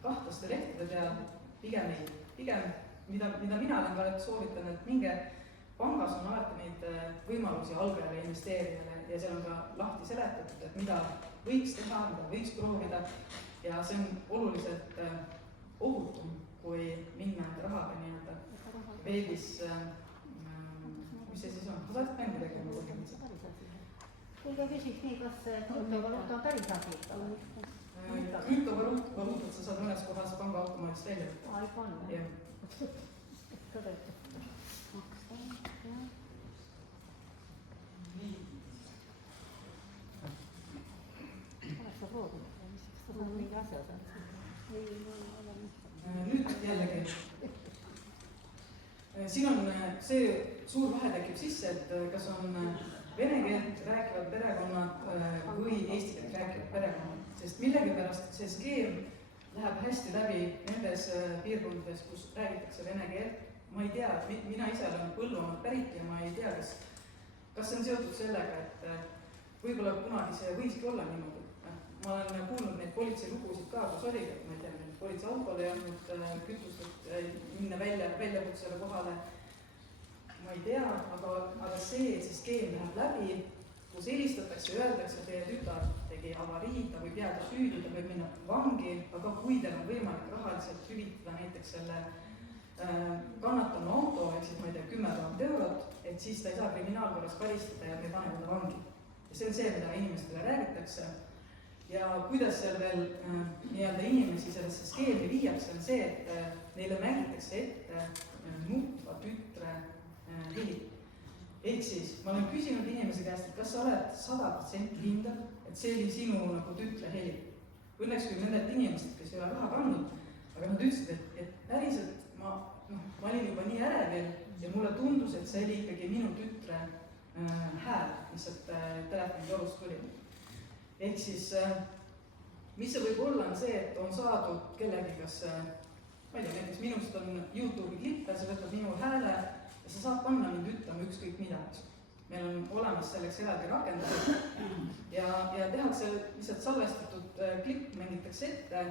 kahtlaste lehtede peal pigem ei. Pigem, mida mina olen ka soovitan, et minge pangas on alati neid võimalusi algajale investeerijale ja seal on ka lahti seletatud, et mida võiks teha, mida võiks proovida ja see on oluliselt ohutum, kui minna enda rahaga nii-öelda veebis, mis see siis on, hasartmängu tegema põhimõtteliselt. Kuulge, küsiks nii, kas krüptovaluuta on päris asi ikka? Krüptovaluutat sa saad mõnes kohas pangaautomaadist välja võtta. Ikka on, jah? Tõdeta. Oleks sa proovinud, mis sa saad mingi asja saad? Nüüd jällegi. Siin on see suur vahe tekib sisse, et kas on vene keelt rääkivad perekonnad või eesti keelt rääkivad perekonnad, sest millegipärast see skeem läheb hästi läbi nendes piirkondades, kus räägitakse vene keelt. Ma ei tea, mina ise olen Põlvamaalt pärit ja ma ei tea, kas see on seotud sellega, et võib-olla kunagi see võiski olla niimoodi. Ma olen kuulnud neid politseilugusid ka, kus oligi, et ma ei tea, politseiautol ei olnud kütust, et minna väljakutsele kohale. Ma ei tea, aga see skeem läheb läbi, kus helistatakse, öeldakse, et teie tütar tegi avarii, ta võib jääda süüdi, ta võib minna vangi, aga kui teil on võimalik rahaliselt hüvitada näiteks selle kannatanu auto, ehk siis ma ei tea, 10 000 eurot, et siis ta ei saa kriminaalkorras karistada ja me paneme ta vangi. Ja see on see, mida inimestele räägitakse. Ja kuidas seal veel nii-öelda inimesi sellesse skeemi viiakse, on see, et neile mängitakse ette nutva tütre heli. Ehk siis ma olen küsinud inimese käest, et kas sa oled 100% kindel, et see oli sinu nagu tütre heli. Õnneks küll nendelt inimesed, kes ei ole raha kandnud, aga nad ütlesid, et päriselt ma olin juba nii ärevil ja mulle tundus, et see oli ikkagi minu tütre hääl, mis sealt telefoni torust tuli. Ehk siis, mis see võib olla, on see, et on saadud kellegi, kas, ma ei tea, näiteks minust on YouTube'i klippe, sa võtad minu hääle ja sa saad panna mind ütlema ükskõik mida. Meil on olemas selleks eraldi rakendused ja tehakse lihtsalt salvestatud klipp, mängitakse ette,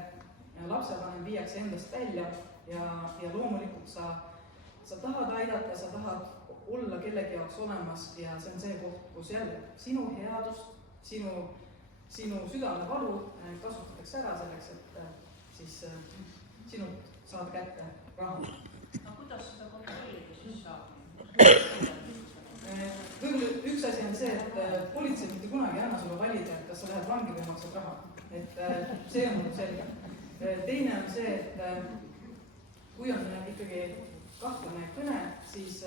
lapsevanem viiakse endast välja ja loomulikult sa tahad aidata, sa tahad olla kellegi jaoks olemas ja see on see koht, kus jälle sinu headust, sinu südamevalu kasutatakse ära selleks, et siis sinult saad kätte raha. No kuidas seda kontrollida siis saab? Võib-olla üks asi on see, et politsei mitte kunagi ei anna sulle valida, et kas sa lähed vangi või maksad raha. Et see on selge. Teine on see, et kui on ikkagi kahtlane kõne, siis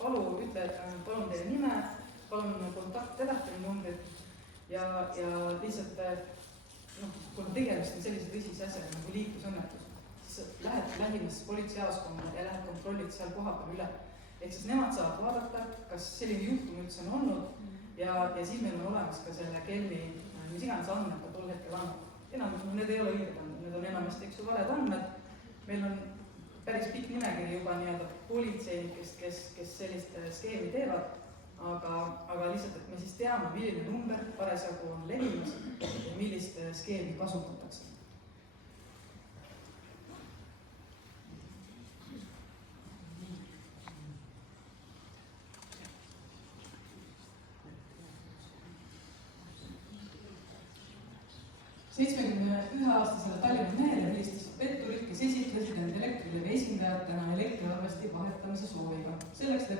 palun teie nime, palun kontakttelefoninumbrit ja lihtsalt, kui tegemist on sellise tõsise asjaga nagu liiklusõnnetus, siis lähed lähimasse politseijaoskonna ja lähed kontrollid seal kohapeal üle. Ehk siis nemad saavad vaadata, kas selline juhtum üldse on olnud ja siis meil on olemas ka selle kelmi, mis iganes andmed ka tol hetkel andmed. Need ei ole õiged andmed, need on enamasti valed andmed. Meil on päris pikk nimekiri juba nii-öelda politseinikest, kes sellist skeemi teevad, aga lihtsalt, et me siis teame, milline number parasjagu on levimas ja millist skeemi kasutatakse. 71-aastasele Tallinna mehele helistasid petturid, kes esitlesid end Elektrilevi esindajatena elektriarvesti vahetamise sooviga. Selleks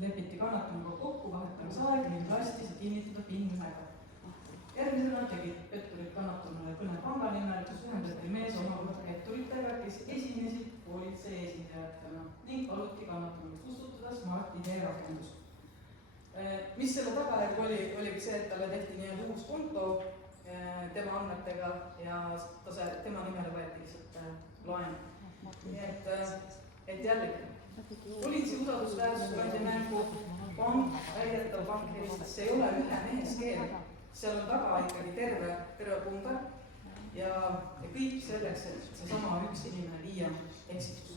lepiti kannatanuga kokku vahetamise aeg ning lasti see kinnitada PIN-1-ga. Järgmisena tegid petturid kannatanule kõne panga nimel, kus ühendati mees omakorda petturitega, kes esinesid politsei esindajatena ning paluti kannatanul kustutada Smart-ID rakendus. Mis selle tagajärg oligi see, et talle tehti nii-öelda uus konto tema andmetega ja tema nimele võeti lihtsalt laen. Nii et jällegi, politsei usaldusväärsus kandi mängu, pank, väidetav pank helistas, see ei ole ühe mehe skeem, seal on taga ikkagi terve pundar ja kõik selleks, et seesama üks inimene viia eksitus.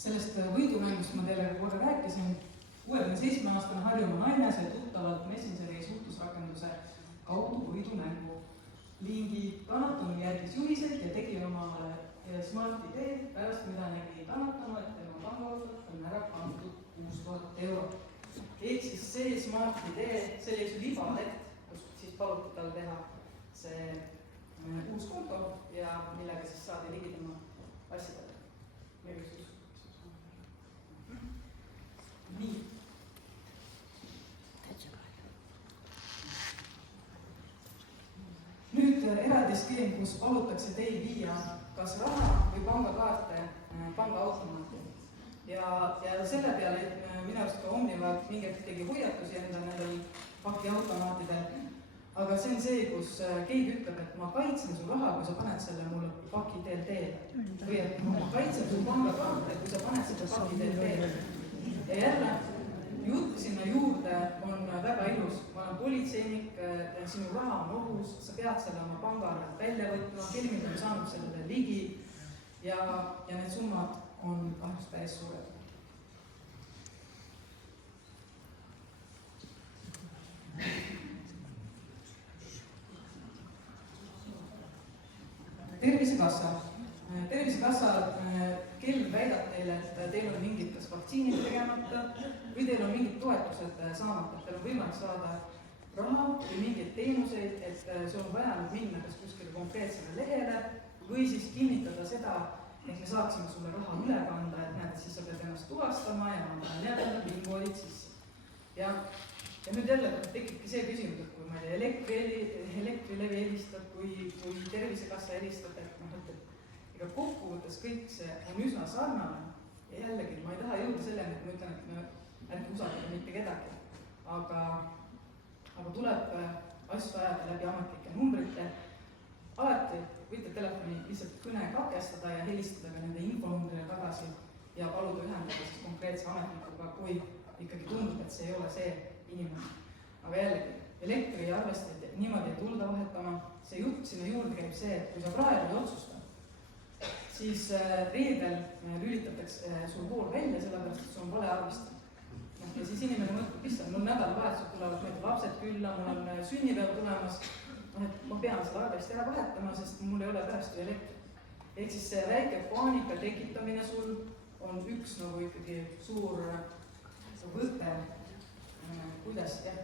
Sellest võidumängust ma teile korra rääkisin. 67-aastane Harjumaa naine sai tuttavalt Messengeri suhtlusrakenduse kaudu võidumängu. Lingi kannatanu järgis juhiseid ja tegi omale Smart-ID pärast, mida nägi kannatanu, et tema pangaarvelt on ära kantud 6000 eurot. Ehk siis see Smart-ID, see oli üks libalett, kus siis paluti tal teha see uus konto ja millega siis saadi ligi tema asjadele. Nii. Nüüd eraldi skeem, kus palutakse teil viia kas raha või pangakaarte pangaautomaati. Ja selle peale minu arust ka Omniva mingit tegi hoiatusi enda nendel pakiautomaatidel. Aga see on see, kus keegi ütleb, et ma kaitsen su raha, kui sa paned selle mul paki teel teele. Või et ma kaitsen su pangakaarte, kui sa paned seda paki teel teele. Ja jälle, jutt sinna juurde on väga ilus. Ma olen politseinik, sinu raha on ohus, sa pead selle oma pangaarvelt välja võtma, kelmid on saanud sellele ligi ja need summad on kahjuks täis suured. Tervisekassa. Tervisekassa kell väidab teile, et teil on mingid kas vaktsiinid tegemata või teil on mingid toetused saamata, et teil on võimalik saada raha või mingeid teenuseid, et sul on vaja minna kas kuskile konkreetsele lehele või siis kinnitada seda, et me saaksime sulle raha üle kanda, et näed, siis sa pead ennast tuvastama ja ma panen jälle PIN-koodid sisse. Ja nüüd jälle tekibki see küsimus, et kui ma Elektrilevi helistab, kui Tervisekassa helistab, et ega kokkuvõttes kõik see on üsna sarnane ja jällegi ma ei taha jõuda selleni, et ma ütlen, et me ärge usaldada mitte kedagi, aga tuleb asju ajada läbi ametlike numbrite. Alati võite telefoni lihtsalt kõne katkestada ja helistada ka nende infonumbrile tagasi ja paluda ühendada siis konkreetse ametnikuga, kui ikkagi tundub, et see ei ole see inimene. Aga jällegi, elektriarvesteid niimoodi ei tulda vahetama. See jutt sinna juurde käib see, et kui sa praegu ei otsusta, siis reedel lülitatakse sul vool välja, sellepärast, et sul on vale arvestamine. Ja siis inimene mõtleb, issand, mul nädalavahetused tulevad meid lapsed külla, mul on sünnipäev tulemas, et ma pean selle arvesti ära vahetama, sest mul ei ole pärast ju elektrit. Ehk siis see väike paanika tekitamine sul on üks nagu ikkagi suur võte, kuidas jah.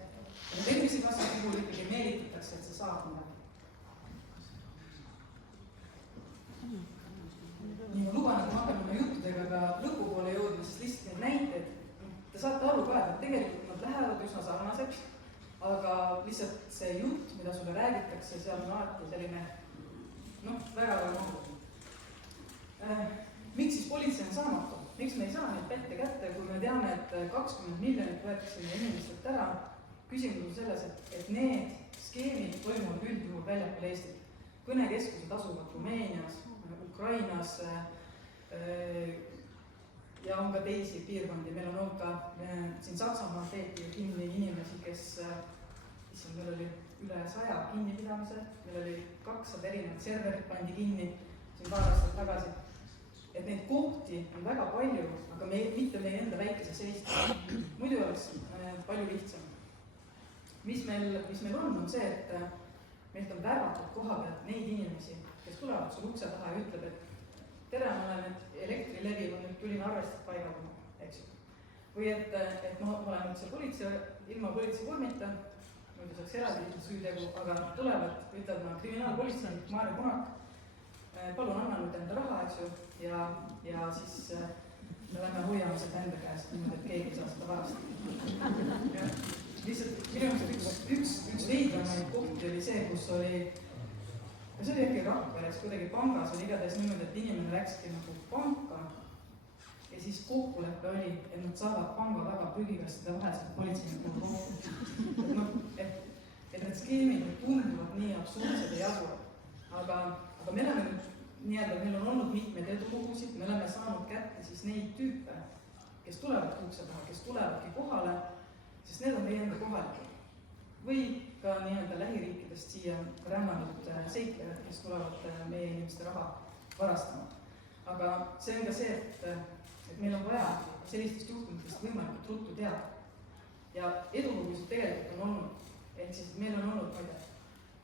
Ja Tervisekassa puhul ikkagi meelitatakse, et sa saad midagi. Nii ma luban, et ma hakkan oma juttudega ka lõpupoole jõudma, sest lihtsalt neid näiteid, te saate aru ka, et tegelikult nad lähevad üsna sarnaseks, aga lihtsalt see jutt, mida sulle räägitakse, seal on alati selline, väga mahu. Miks siis politsei on saamatu? Miks me ei saa neid pätte kätte, kui me teame, et 20 miljonit võetakse meie inimestelt ära? Küsimus on selles, et need skeemid toimuvad üldjuhul väljapool Eestit. Kõnekeskused asuvad Rumeenias, Ukrainas ja on ka teisi piirkondi. Meil on olnud ka siin Saksamaa teeti kinni inimesi, kes, meil oli üle 100 kinnipidamise, meil oli 200 erinevat serverit pandi kinni siin paar aastat tagasi. Et neid kohti on väga palju, aga mitte meie enda väikeses Eesti. Muidu oleks palju lihtsam. Mis meil on see, et meilt on värvatud koha pealt neid inimesi, kes tulevad sul ukse taha ja ütleb, et tere, ma olen Elektrilevi, ma nüüd tulin arvestada paigaldama, eks ju. või et ma olen üldse politsei, ilma politseivormita, muidu saaks eraldi süütegu, aga tulevad, ütlevad kriminaalpolitseinik Maarja Punak, palun anna nüüd enda raha, eks ju, ja siis me lähme hoiame seda enda käest niimoodi, et keegi ei saa seda varastada. Lihtsalt minu jaoks üks veidramaid kohti oli see, kus oli, see oli äkki Rakveres, kuidagi pangas oli igatahes niimoodi, et inimene läkski nagu panka ja siis kokkulepe oli, et nad saavad panga taga prügikastide vaheselt politseinikul kokku. Et need skeemid tunduvad nii absurdsed ja jaburad, aga me oleme nüüd nii-öelda, meil on olnud mitmeid edulugusid, me oleme saanud kätte siis neid tüüpe, kes tulevadki ukse taha, kes tulevadki kohale, sest need on meie enda kohalikud. Või ka nii-öelda lähiriikidest siia rännanud seiklejad, kes tulevad meie inimeste raha varastama. Aga see on ka see, et meil on vaja sellistest juhtumitest võimalikult ruttu teada. Ja edulugusid tegelikult on olnud, ehk siis meil on olnud, ma ei tea,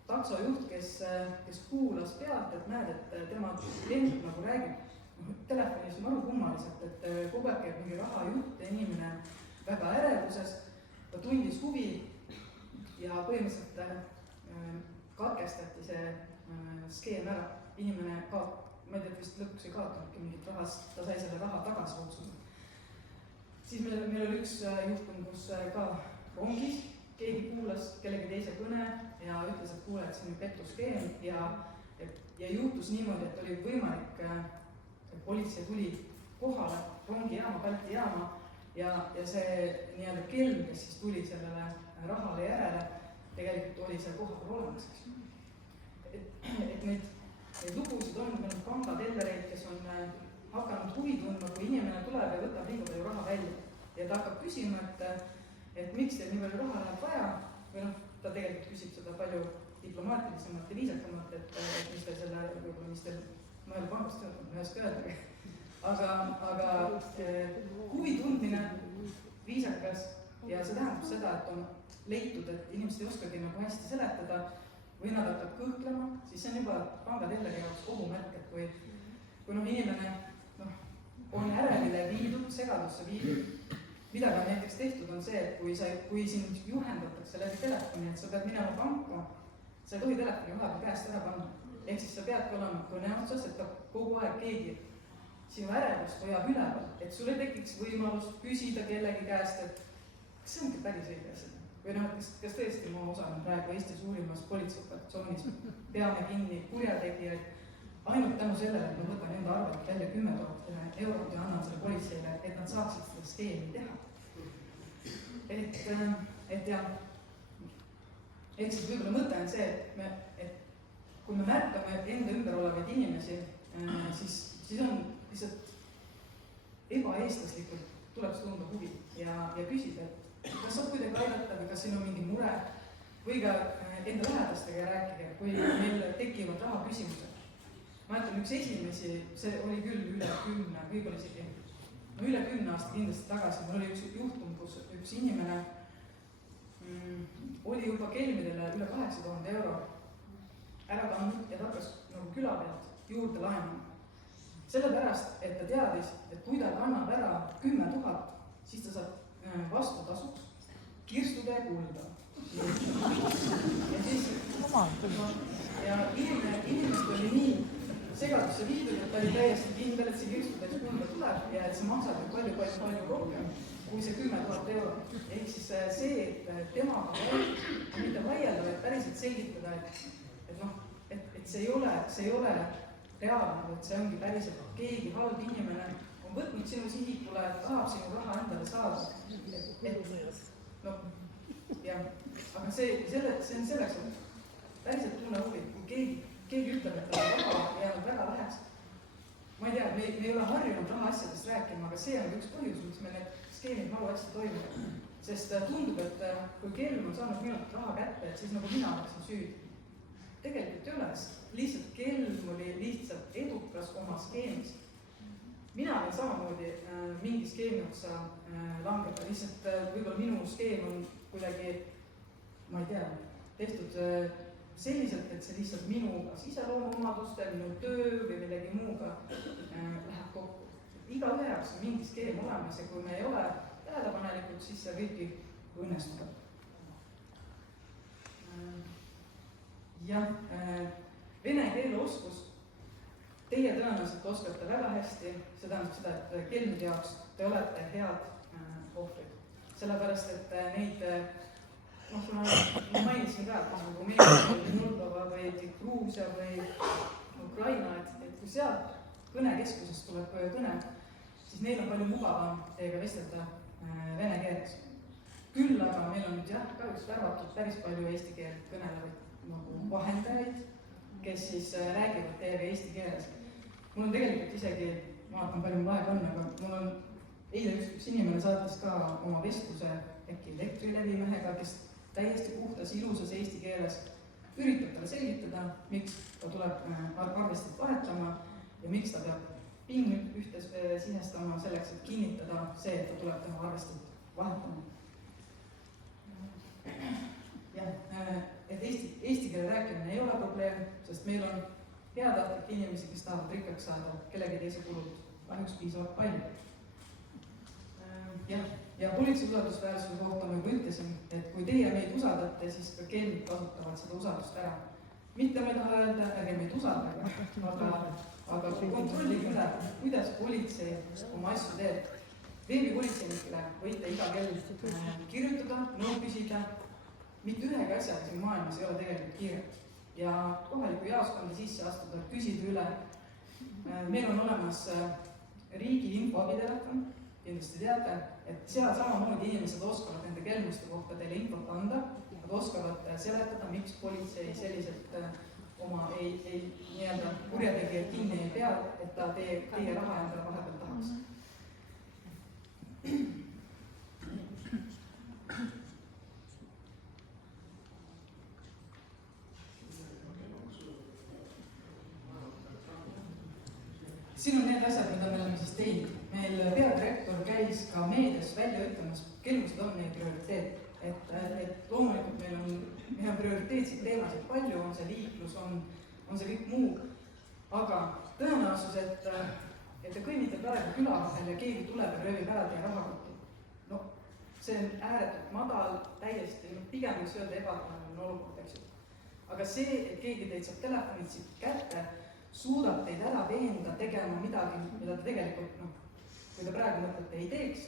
taksojuht, kes kuulas pealt, et näed, et tema klient nagu räägib telefonis maru kummaliselt, et kogu aeg käib mingi rahajutt ja inimene väga ärevuses, ta tundis huvi ja põhimõtteliselt katkestati see skeem ära. Inimene ma ei tea, vist lõpuks ei kaotanudki mingit rahast, ta sai selle raha tagasi otsunud. Siis meil oli üks juhtum, kus ka rongis keegi kuulas kellegi teise kõne ja ütles, et kuule, et see on pettuskeem ja juhtus niimoodi, et oli võimalik, et politsei tuli kohale rongijaama, Balti jaama ja see nii-öelda kelm, kes siis tuli sellele rahale järele, tegelikult oli seal kohapeal olemas. Et neid lugusid on, meil on pangatellereid, kes on hakanud huvi tundma, kui inimene tuleb ja võtab liiga palju raha välja ja ta hakkab küsima, et miks teil nii palju raha läheb vaja, või ta tegelikult küsib seda palju diplomaatilisemalt ja viisakamalt, et mis teil selle, võib-olla mis teil Maailmapangast töötab, ma ei oska öelda. Aga huvi tundmine, viisakas ja see tähendab seda, et on leitud, et inimesed ei oskagi nagu hästi seletada või nad hakkavad kõhklema, siis see on juba pangatelleri jaoks ohumärk, et kui inimene on ärevile viidud, segadusse viidud, mida ka näiteks tehtud on see, et kui sind juhendatakse läbi telefoni, et sa pead minema panka, sa ei tohi telefoni vahepeal käest ära panna. Ehk siis sa peadki olema kõne otsas, et kogu aeg keegi sinu ärevust hoiab üleval, et sul ei tekiks võimalus küsida kellegi käest, et kas see ongi päris õige asi? Või kas tõesti ma osalen praegu Eesti suurimas politseioperatsiooniis, peame kinni kurjategijaid ainult tänu sellele, et ma võtan enda arvelt välja 10 000 eurot ja annan selle politseile, et nad saaksid seda skeemi teha. Et jah, ehk siis võib-olla mõte on see, et kui me märkame enda ümber olevaid inimesi, siis on lihtsalt ebaeestlaslikult tuleks tunda huvi ja küsida, et kas saab kuidagi aidata või kas siin on mingi mure või ka enda lähedastega rääkida, kui meil tekivad raha küsimused. Ma ütlen, üks esimesi, see oli küll üle 10, võib-olla isegi üle 10 aasta kindlasti tagasi, mul oli üks juhtum, kus üks inimene oli juba kelmidele üle 8000 euro ära kandnud ja ta hakkas nagu küla pealt juurde laenama. Sellepärast, et ta teadis, et kui ta kannab ära 10 000, siis ta saab vastu tasuks kirstude ja kulda. Ja inimesed oli nii segadusse viidud, et ta oli täiesti kindel, et see kirstudes kulda tuleb ja et see maksab palju rohkem kui see 10 000 eurot. Ehk siis see, et temaga mitte vaielda, vaid päriselt selgitada, et see ei ole reaalne, et see ongi päriselt keegi halb inimene on võtnud sinu sihikule, tahab sinu raha endale saada. Aga see on selleks, et päriselt tunne huvi, kui keegi ütleb, et ta on raha jäänud väga väheks. Ma ei tea, me ei ole harjunud raha asjadest rääkima, aga see on üks põhjus, miks meil need skeemid maru hästi toimuvad. Sest tundub, et kui kelm on saanud minult raha kätte, et siis nagu mina oleksin süüdi. Tegelikult ei ole, lihtsalt kelm oli lihtsalt edukas oma skeemis. Mina olen samamoodi mingi skeemi otsa langeda, lihtsalt võib-olla minu skeem on kuidagi, ma ei tea, tehtud selliselt, et see lihtsalt minu iseloomuomaduste, minu töö või millegi muuga läheb kokku. Igaühe jaoks on mingi skeem olemas ja kui me ei ole tähelepanelikud, siis see võibki õnnestuda. Jah, vene keele oskus, teie tõenäoliselt oskate väga hästi, see tähendab seda, et kelmide jaoks te olete head ohvrid. Sellepärast, et neid, ma mainisin ka, et Rumeenia või Moldova või Gruusia või Ukraina, et kui sealt kõnekeskusest tuleb kõne, siis neil on palju mugavam teiega vestelda vene keeles. Küll aga meil on nüüd kahjuks värvatud päris palju eesti keelt kõnelevaid nagu vahendajaid, kes siis räägivad teiega eesti keeles. Mul on tegelikult isegi, ma vaatan palju mul aega on, aga mul on eile üks inimene saatis ka oma vestluse äkki Elektrilevi mehega, kes täiesti puhtas, ilusas eesti keeles üritab talle selgitada, miks ta tuleb arvestit vahetama ja miks ta peab PIN ühte sihestama selleks, et kinnitada see, et ta tuleb tema arvestit vahetama. Jah, et eesti keele rääkimine ei ole probleem, sest meil on heatahtlikke inimesi, kes tahavad rikkaks saada, kellegi teise kulud kahjuks piisavalt palju. Jah, ja politsei usaldusväärsuse kohta ma juba ütlesin, et kui teie meid usaldate, siis ka kelmid kasutavad seda usaldust ära. Mitte ma ei taha öelda, ärge meid usaldage, aga kontrollige üle, kuidas politsei oma asju teeb. Veebipolitseinikele võite iga kell kirjutada, nõu küsida, mitte ühegi asjaga siin maailmas ei ole tegelikult kiiret. Ja kohaliku jaoskondi sisse astuda, küsida üle. Meil on olemas riigi infoabitelefon, kindlasti teate, et seal samamoodi inimesed oskavad nende kelmuste kohta teile infot anda, nad oskavad seletada, miks politsei selliselt oma nii-öelda kurjategijad kinni ei pea, et ta teie raha endale vahepeal tahaks. Siin on need asjad, mida me oleme siis teinud. Meil peadirektor käis ka meedias välja ütlemas, kelmused on meie prioriteet. Et loomulikult meil on prioriteetseid teemasid palju, on see liiklus, on see kõik muu. Aga tõenäosus, et te kõnnite praegu küla vahel ja keegi tuleb ja röövib ära teie rahakotti. No, see on ääretult madal, täiesti, pigem võiks öelda ebatõenäoline olukord, eks ju. Aga see, et keegi teid saab telefonid siit kätte, suudab teid ära veenda tegema midagi, mida te tegelikult, kui te praegu mõtlete ei teeks,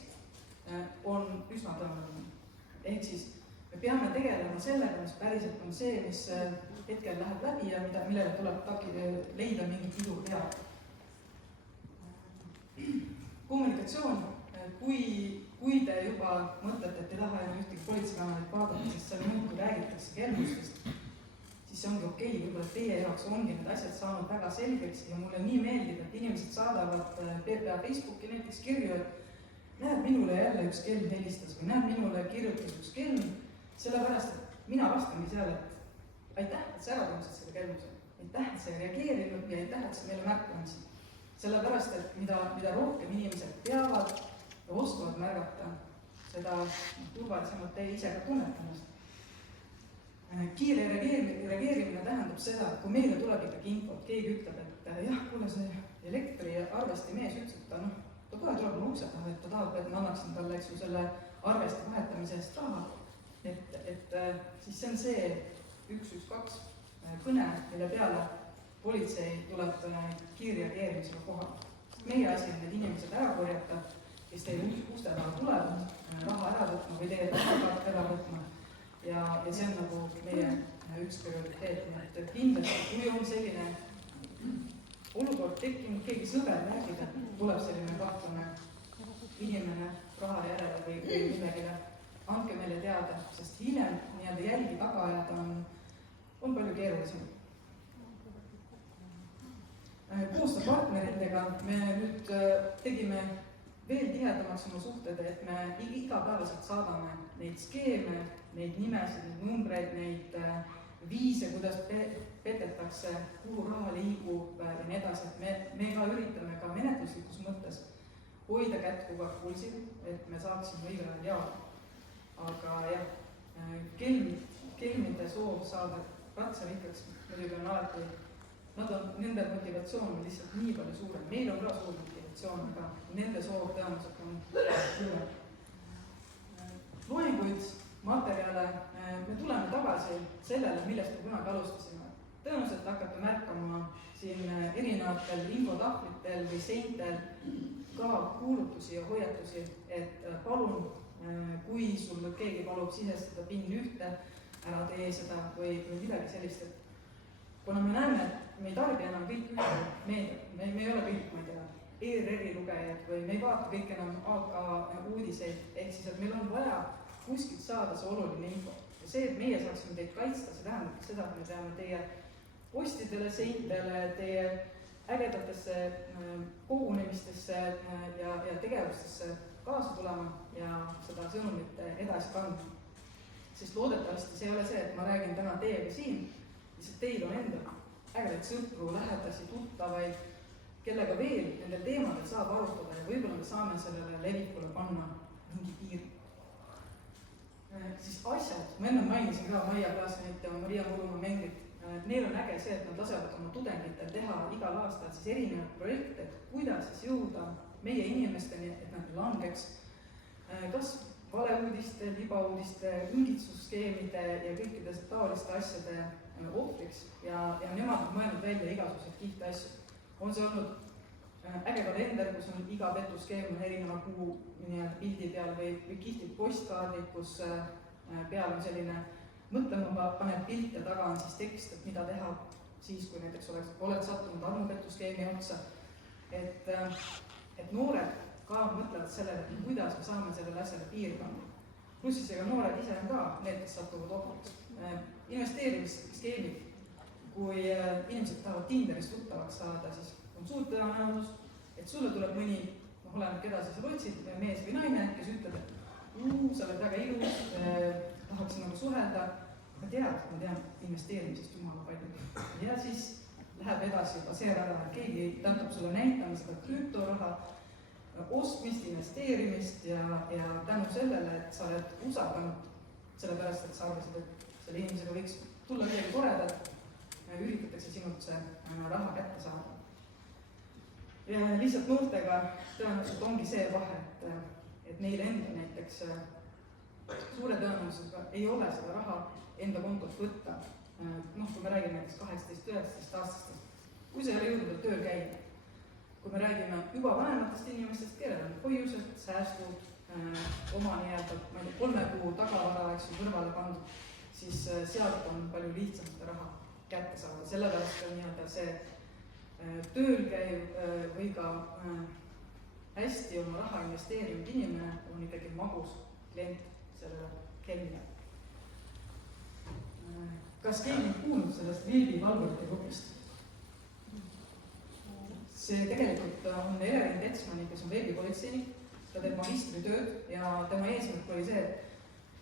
on üsna tõenäoline. Ehk siis me peame tegelema sellega, mis päriselt on see, mis hetkel läheb läbi ja millele tuleb leida mingi kidu peale. Kommunikatsioon, kui te juba mõtlete, et ei taha enam ühtegi politseikanalit vaadata, sest seal muudkui räägitakse kelmustest, siis see ongi okei, võib-olla teie jaoks ongi need asjad saanud väga selgeks ja mulle nii meeldib, et inimesed saadavad PPA Facebooki näiteks kirju, et näed, minule jälle üks kelm helistas või näed, minule kirjutas üks kelm, sellepärast, et mina vastangi seal, et aitäh, et sa ära tundsid selle kelmuse, aitäh, et sa ei reageerinud ja aitäh, et sa meile märkamisi. Sellepärast, et mida rohkem inimesed teavad ja oskavad märgata, seda turvalisemalt te ise ka tunnete ennast. Kiire reageerimine tähendab seda, et kui meile tuleb ikkagi infot, keegi ütleb, et jah, kuule see elektriarvesti mees ütles, et ta kohe tuleb mulle ukse taha, et ta tahab, et ma annaksin talle, eks ju, selle arvesti vahetamise eest raha. Et siis see on see 112 kõne, mille peale politsei tuleb kiirreageerimisega kohal. Meie asi on need inimesed ära korjata, kes teile uste taha tulevad, raha ära võtma või teie rahakaart ära võtma. Ja see on nagu meie üks prioriteet, nii et kindlasti, kui on selline olukord tekkinud, keegi sõber räägib, et tuleb selline kahtlane inimene raha järele või millegile, andke meile teada, sest hiljem nii-öelda jälgi taga ajada on palju keerulisem. Koostööpartneritega me nüüd tegime veel tihedamaks oma suhted, et me igapäevaselt saadame neid skeeme, neid nimesid, neid numbreid, neid viise, kuidas petetakse, kuhu raha liigub ja nii edasi, et me ka üritame ka menetluslikus mõttes hoida kätt kogu aeg pulsil, et me saaksime õigel ajal jaoda. Aga jah, kelmide soov saada ratsarikkaks muidugi on alati, nende motivatsioon on lihtsalt nii palju suurem. Meil on ka suur motivatsioon, aga nende soov tõenäoliselt on suurem. loenguid, materjale, me tuleme tagasi sellele, millest me kunagi alustasime. Tõenäoliselt hakkate märkama siin erinevatel infotahvlitel või seintel ka kuulutusi ja hoiatusi, et palun, kui sul keegi palub sisestada PIN 1, ära tee seda või midagi sellist, et kuna me näeme, et me ei tarbi enam kõik ühte meediat, me ei ole kõik, ma ei tea, ERR-i lugejad või me ei vaata kõik enam AK uudiseid, ehk siis, et meil on vaja kuskilt saada see oluline info. Ja see, et meie saaksime teid kaitsta, see tähendab seda, et me peame teie postidele, seintele, teie ägedatesse kogunemistesse ja tegevustesse kaasa tulema ja seda sõnumit edasi kandma. Sest loodetavasti see ei ole see, et ma räägin täna teiega siin, lihtsalt teil on endal ägedaid sõpru, lähedasi, tuttavaid, kellega veel nendel teemadel saab arutada ja võib-olla me saame sellele levikule panna mingi piiri. Siis asjad, ma enne mainisin ka Maia Klaasnit ja Maria Murumaa Mengrit, neil on äge see, et nad lasevad oma tudengitel teha igal aastal siis erinevad projekte, et kuidas siis jõuda meie inimesteni, et nad langeks kas valeuudiste, libauudiste, õngitsusskeemide ja kõikide taoliste asjade ohvriks ja nemad on mõelnud välja igasuguseid kihte asju. On see olnud äge kalender, kus on iga petuskeem on erineva kuu pildi peal või kihtid postkaardid, kus peal on selline mõtlema paneb pilt ja taga on siis tekst, et mida teha siis, kui näiteks oled sattunud armupetuskeemi otsa. Et noored ka mõtlevad sellele, et kuidas me saame sellele asjale piiri panna. Pluss siis ega noored ise on ka need, kes satuvad ohvriks. Investeerimisskeemid, kui inimesed tahavad Tinderist tuttavaks saada, siis on suur tõenäosus, et sulle tuleb mõni, oleneb keda sa seal otsid, mees või naine, kes ütleb, et sa oled väga ilus, tahaksin nagu suhelda, aga tead, ma tean investeerimisest jumala palju. Ja siis läheb edasi juba see ära, et keegi tähendab sulle näitama seda krüptoraha, ostmist, investeerimist ja tänu sellele, et sa oled usaldanud, sellepärast, et sa arvasid, et selle inimesega võiks tulla midagi toredat, üritatakse sinult see raha kätte saada. Ja lihtsalt noortega tõenäoliselt ongi see vahe, et neil enda näiteks suure tõenäosusega ei ole seda raha enda kontot võtta. Kui me räägime näiteks 18-19 aastastest, kui sa ei ole jõudnud tööl käima. Kui me räägime juba vanematest inimestest, kellel on hoiused, säästud, oma nii-öelda 3 kuu tagavara kõrvale pandud, siis sealt on palju lihtsam seda raha kätte saada. Sellepärast on nii-öelda see tööl käiv või ka hästi oma raha investeerinud inimene on ikkagi magus klient sellele kelmile. Kas keegi on kuulnud sellest veebivalvurite grupist? See tegelikult on Elerin Petsmani, kes on veebipolitseinik, ta teeb magistritööd ja tema eesmärk oli see, et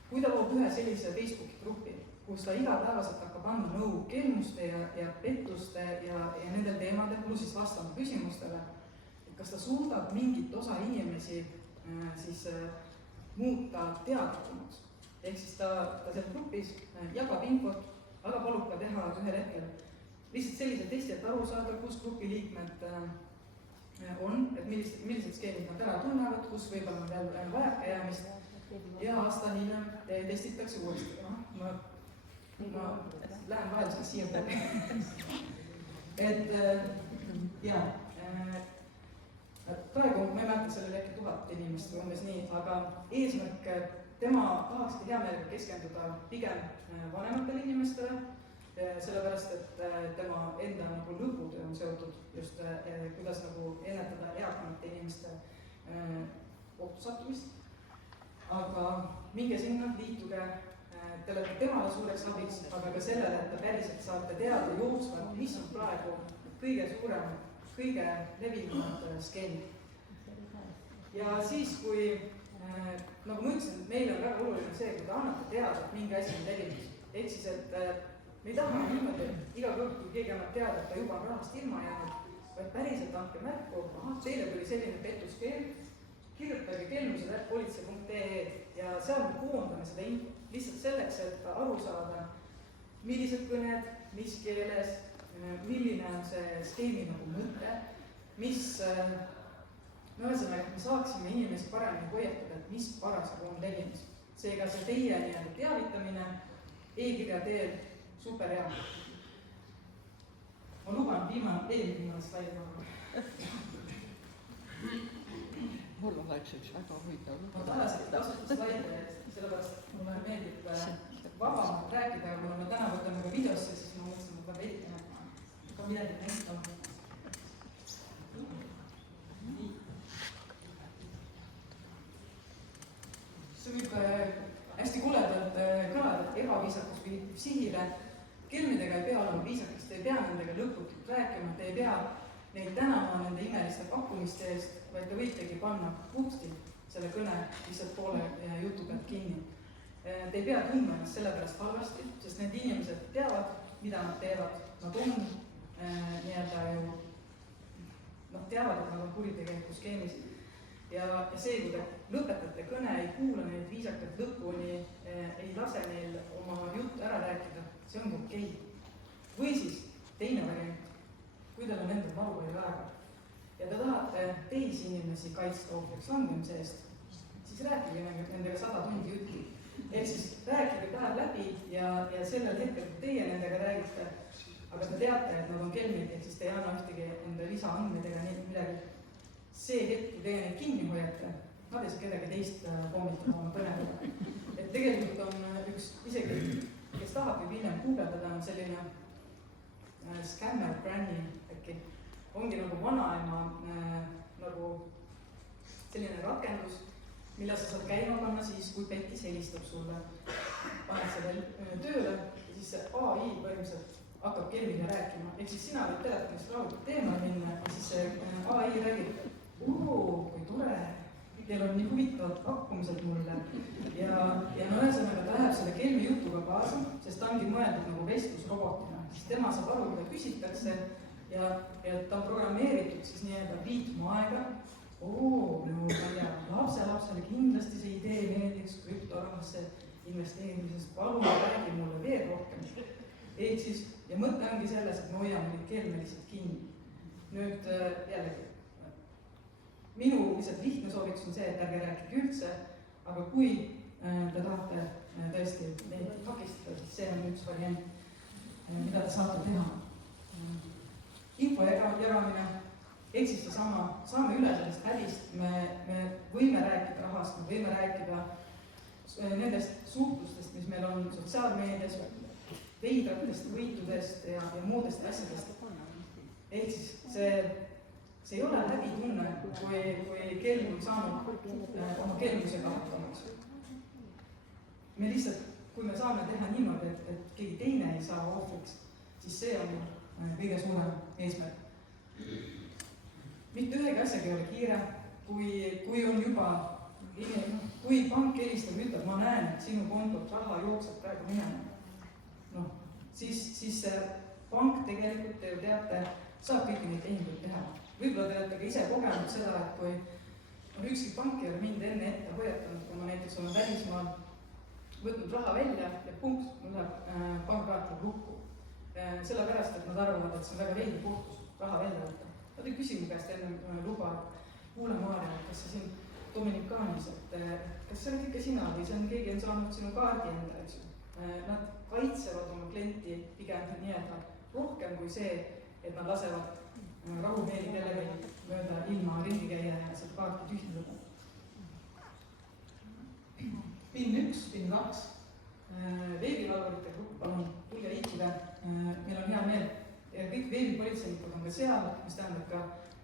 kui ta loob ühe sellise Facebooki grupi, kus ta igapäevaselt hakkab andma nõu kelmuste ja pettuste ja nendel teemadel, pluss siis vastama küsimustele, et kas ta suudab mingit osa inimesi siis muuta teadlikumaks. Ehk siis ta seal grupis jagab infot, aga palub ka teha ühel hetkel lihtsalt sellise testi, et aru saada, kus grupi liikmed on, et millised skeemid nad ära tunnevad, kus võib-olla on veel vajakajäämist ja aasta hiljem testitakse uuesti. Ma lähen vahelduseks siia poole. Et jah, praegu ma ei märka sellel äkki 1000 inimest või umbes nii, aga eesmärk, tema tahakski hea meelega keskenduda pigem vanematele inimestele, sellepärast, et tema enda nagu lõputöö on seotud just, kuidas nagu ennetada eakamate inimeste ohtu sattumist. Aga minge sinna, liituge, te olete temale suureks abiks, aga ka sellele, et te päriselt saate teada jooksvalt, mis on praegu kõige suurem, kõige levinumad skeemid. Ja siis, kui, nagu ma ütlesin, meile on väga oluline see, kui te annate teada, et mingi asi on levinud. Ehk siis, et me ei taha niimoodi, et iga kord, kui keegi annab teada, et ta juba on rahast ilma jäänud, vaid päriselt andke märku, teile tuli selline petuskeem, kirjutage kelmused@politsei.ee ja seal me koondame seda infot lihtsalt selleks, et aru saada, millised kõned, mis keeles, milline on see skeemi nagu mõte, mis, ühesõnaga, et me saaksime inimesi paremini hoiatada, et mis parasjagu on levimas. seega see teie nii-öelda teavitamine e-kirja teel super hea. Ma luban eelmine slaid korra. Mul oleks üks väga huvitav. Ma tahasin kasutada slaide, sellepärast mulle meeldib vabamalt rääkida, aga kuna me täna võtame ka videosse, siis ma mõtlesin, et peab editama ka midagi näitama. See võib hästi koledalt kõlada, et ebaviisakus viib sihile. Kelmidega ei pea olema viisakas, te ei pea nendega lõputult rääkima, te ei pea neid tänama nende imeliste pakkumiste eest, vaid te võitegi panna putsti selle kõne lihtsalt poole jutu pealt kinni. Te ei pea tundma ennast selle pärast halvasti, sest need inimesed teavad, mida nad teevad. Nad on nii-öelda ju, nad teavad, et nad on kuritegelikus skeemis. Ja see, kui te lõpetate kõne, ei kuula neid viisakalt lõpuni, ei lase neil oma jutt ära rääkida, see on okei. Või siis teine variant, kui teil on endal maru palju aega ja te tahate teisi inimesi kaitsta ohvriks langemise eest, siis rääkige nendega 100 tundi juttu. Ehk siis rääkige päev läbi ja sellel hetkel, kui teie nendega räägite, aga te teate, et nad on kelmid, ehk siis te ei anna ühtegi enda lisaandmeid ega midagi. See hetk, kui teie neid kinni hoiate, nad ei saa kedagi teist pommitada oma kõnega. Et tegelikult on üks, isegi kes tahab või hiljem guugeldada, on selline scammer granny äkki. Ongi nagu vanaema nagu selline rakendus, mille sa saad käima panna siis, kui petis helistab sulle. Paned selle tööle ja siis see AI põhimõtteliselt hakkab kelmile rääkima. Ehk siis sina võid telefonist rahulikult teemale minna ja siis see AI räägib, kui tore, teil on nii huvitavad pakkumised mulle. Ja no ühesõnaga ta läheb selle kelmi jutuga kaasa, sest ta ongi mõeldud nagu vestlusrobotina. Siis tema saab aru, mida küsitakse ja ta on programmeeritud siis nii-öelda viitma aega. No ma ei tea, lapsele kindlasti see idee meeldiks krüptorahasse investeerimisest, palun räägi mulle veel rohkem. Ehk siis, ja mõte ongi selles, et me hoiame neid kelme lihtsalt kinni. Nüüd jällegi, minu lihtsalt lihtne soovitus on see, et ärge rääkige üldse, aga kui te tahate tõesti neid takistada, siis see on üks variant, mida te saate teha. Info jagamine, ehk siis saame üle sellest hädist, me võime rääkida rahast, me võime rääkida nendest suhtlustest, mis meil on sotsiaalmeedias, veidratest võitudest ja muudest asjadest. Ehk siis see ei ole häbitunne, kui kelm on saanud oma kelmusega hakkamaks. Me lihtsalt, kui me saame teha niimoodi, et keegi teine ei saa ohvriks, siis see on kõige suurem eesmärk. Mitte ühegi asjaga ei ole kiire, kui on juba, kui pank helistab ja ütleb, ma näen, et sinu kontot raha jookseb praegu minema, siis see pank tegelikult, te ju teate, saab kõiki neid tehinguid teha. Võib-olla te olete ka ise kogenud seda, et kui ükski pank ei ole mind enne ette hoiatanud, kui ma näiteks olen välismaal võtnud raha välja ja punkt, mul läheb pangakaart lukku. Sellepärast, et nad arvavad, et see on väga veidi puhtus raha välja võtta. Nad ei küsi mu käest enne luba, kuule Maarja, kas sa siin Dominikaanis, et kas see on ikka sina või see on keegi on saanud sinu kaardi enda, eks ju. Nad kaitsevad oma klienti pigem nii-öelda rohkem kui see, et nad lasevad rahumeeli kellegi mööda ilma ringi käia ja seda kaarti tühjendada. PIN 1, PIN 2, veebivalvurite grupp, palun tulge liikuda. Meil on hea meel, kõik veebipolitseinikud on ka seal, mis tähendab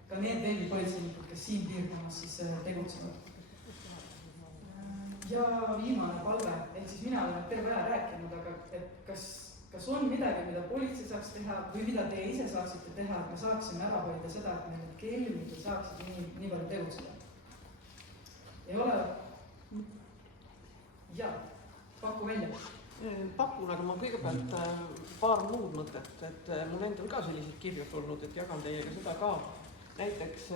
ka need veebipolitseinikud, kes siin piirkonnas siis tegutsevad. Ja viimane palve, ehk siis mina olen terve aja rääkinud, aga et kas on midagi, mida politsei saaks teha või mida teie ise saaksite teha, et me saaksime ära hoida seda, et meil kelmid ei saaksid nii palju tegutseda. Ei ole? Jaa, paku välja. Pakun, aga ma kõigepealt paar muud mõtet, et mul endal ka sellised kirjad tulnud, et jagan teiega seda ka. Näiteks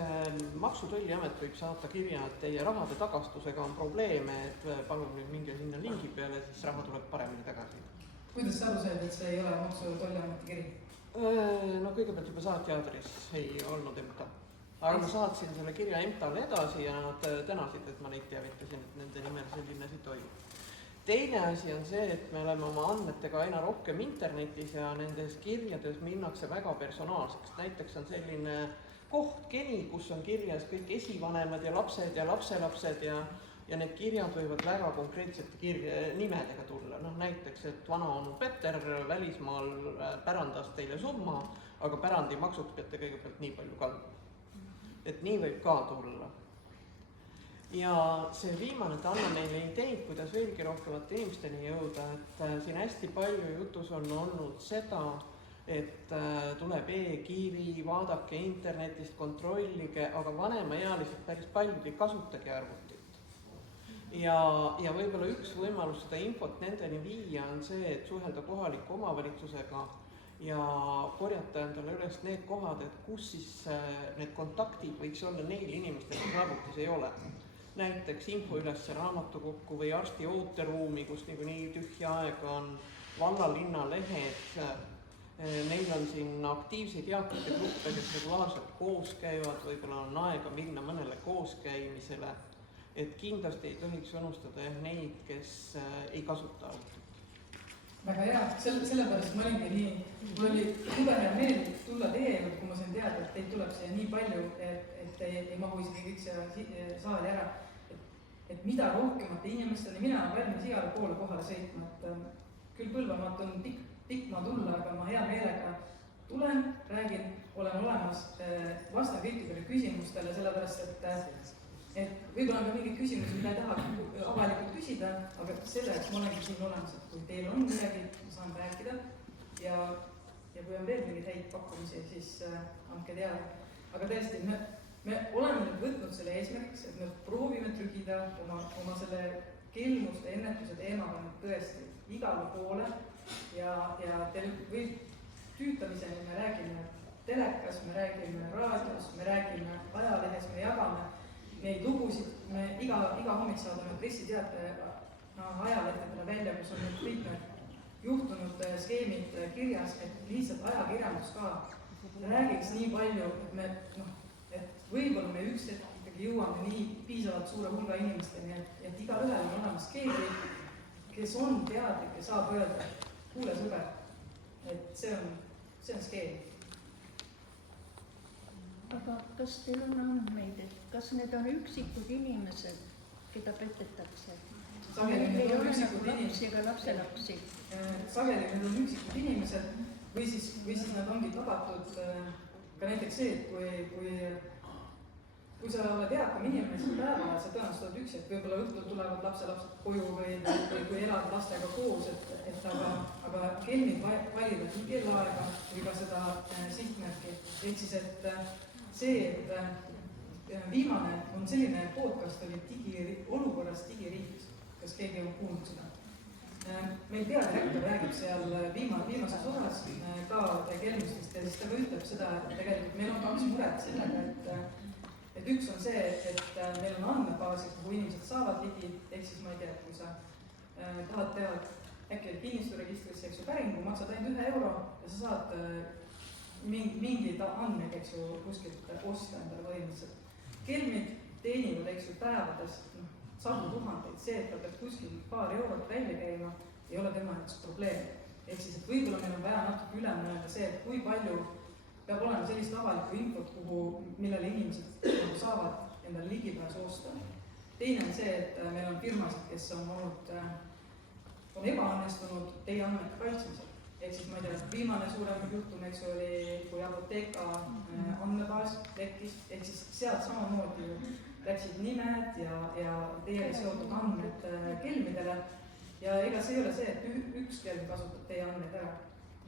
Maksu- ja Tolliamet võib saata kirja, et teie rahade tagastusega on probleeme, et palun nüüd minge sinna lingi peale, siis raha tuleb paremini tagasi. Kuidas sa aru said, et see ei ole Maksu- ja Tolliameti kiri? No kõigepealt juba saatja aadress ei olnud EMTA. Aga ma saatsin selle kirja EMTA-le edasi ja nad tänasid, et ma neid teavitasin, et nende nimel selline asi toimub. teine asi on see, et me oleme oma andmetega aina rohkem internetis ja nendes kirjades minnakse väga personaalseks. Näiteks on selline koht Geni, kus on kirjas kõik esivanemad ja lapsed ja lapselapsed ja need kirjad võivad väga konkreetsete nimedega tulla. Näiteks, et vanaonu Peter välismaal pärandas teile summa, aga pärandi maksuks peate kõigepealt nii palju kandma. Et nii võib ka tulla. Ja see viimane, et anna meile ideid, kuidas veelgi rohkemate inimesteni jõuda, et siin hästi palju jutus on olnud seda, et tuleb e-kiri, vaadake internetist, kontrollige, aga vanemaealised päris paljud ei kasutagi arvutit. Ja võib-olla üks võimalus seda infot nendeni viia on see, et suhelda kohaliku omavalitsusega ja korjata endale üles need kohad, et kus siis need kontaktid võiks olla neil inimestel, kes arvutis ei ole. Näiteks info üles raamatukokku või arsti ooteruumi, kus niikuinii tühja aega on, valla-linna lehed. Neil on siin aktiivseid eakate gruppe, kes regulaarselt koos käivad, võib-olla on aega minna mõnele kooskäimisele. Et kindlasti ei tohiks unustada neid, kes ei kasuta arvutit. Väga hea, sellepärast ma olingi nii, mul oli jube hea meel tulla teie juurde, kui ma sain teada, et teid tuleb siia nii palju, et ei mahu isegi kõik see saali ära. Et mida rohkemate inimesteni, mina olen valmis igale poole kohale sõitma, et küll Põlvamaalt on pikk maa tulla, aga ma hea meelega tulen, räägin, olen olemas, vastan kõikidele küsimustele, sellepärast et võib-olla on ka mingid küsimusi, mida ei taha avalikult küsida, aga selleks ma olengi siin olemas, et kui teil on midagi, ma saan rääkida ja kui on veel mingeid häid pakkumisi, siis andke teada. Aga tõesti, me oleme nüüd võtnud selle eesmärgiks, et me proovime trügida oma selle kelmuste ennetuse teemaga nüüd tõesti igale poole ja võib tüütamiseni me räägime telekas, me räägime raadios, me räägime ajalehes, me jagame neid lugusid, me iga hommik saadame pressiteate ajalehtedele välja, kus on nüüd kõik need juhtunud skeemid kirjas, et lihtsalt ajakirjandus ka räägiks nii palju, et võib-olla me üks hetk ikkagi jõuame nii piisavalt suure hulga inimesteni, et igaühel on olemas keegi, kes on teadlik ja saab öelda, kuule sõber, et see on skeem. Aga kas teil on andmeid, et kas need on üksikud inimesed, keda petetakse? Sageli need on üksikud lapsi ega lapselapsi. Sageli need on üksikud inimesed või siis nad ongi tabatud ka näiteks see, et kui sa oled eakam inimene, siis päeva sa tõenäoliselt oled üksi, et võib-olla õhtul tulevad lapselapsed koju või kui elad lastega koos, aga kelmid valivad nii kellaaega või ka seda sihtmärki. Ehk siis, et see, et viimane on selline podcast oli olukorras digiriigis, kas keegi on kuulnud seda. Meil peadirektor räägib seal viimases osas ka kelmustest ja siis ta ka ütleb seda, et tegelikult meil on kaks muret sellega, et üks on see, et meil on andmebaasid, kuhu inimesed saavad ligi, ehk siis ma ei tea, kui sa tahad teha äkki kinnisturegistrisse, eks ju, päringu, maksad ainult €1 ja sa saad mingeid andmeid, eks ju, kuskilt osta endale põhimõtteliselt. Kelmid teenivad, eks ju, päevades sadu tuhandeid, see, et ta peab kuskil paar eurot välja käima, ei ole tema jaoks probleem. Ehk siis, et võib-olla meil on vaja natuke üle mõelda see, et kui palju peab olema sellist avalikku infot, millele inimesed saavad endale ligipääsu osta. Teine on see, et meil on firmasid, kes on ebaõnnestunud teie andmete kaitsmisel. Ehk siis ma ei tea, viimane suurem juhtum, eks oli, kui Apotheka andmebaas tekkis, ehk siis sealt samamoodi läksid nimed ja teiega seotud andmed kelmidele. Ja ega see ei ole see, et üks kelm kasutab teie andmeid ära.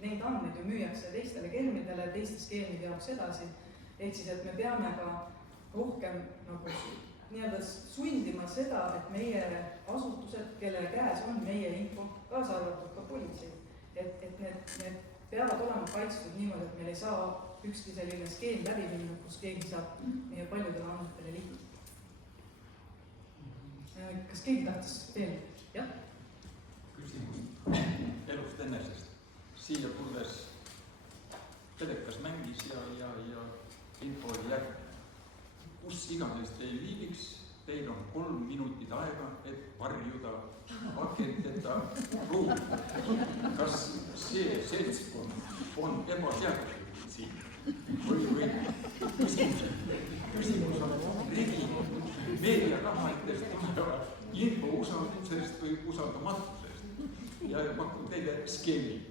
Neid andmeid ju müüakse teistele kelmidele, teiste skeemide jaoks edasi. Ehk siis, et me peame ka rohkem nii-öelda sundima seda, et meie asutused, kelle käes on meie info, kaasa arvatud ka politsei, et need peavad olema kaitstud niimoodi, et meil ei saa ükski selline skeem läbi minna, kus keegi saab meie paljudele andmetele ligi. Kas keegi tahtis veel? Jah? Küsimus elust enesest. Siia tulles telekas mängis ja info oli järg. Kus iganes te ei viibiks, teil on 3 minutit aega, et varjuda akenteta ruumi. Kas see seltskond on ebaseaduslik siin? Või küsimus on riigi meediakanalitest tuleva info usaldusest või usaldamatusest. Ja pakun teile skeemi.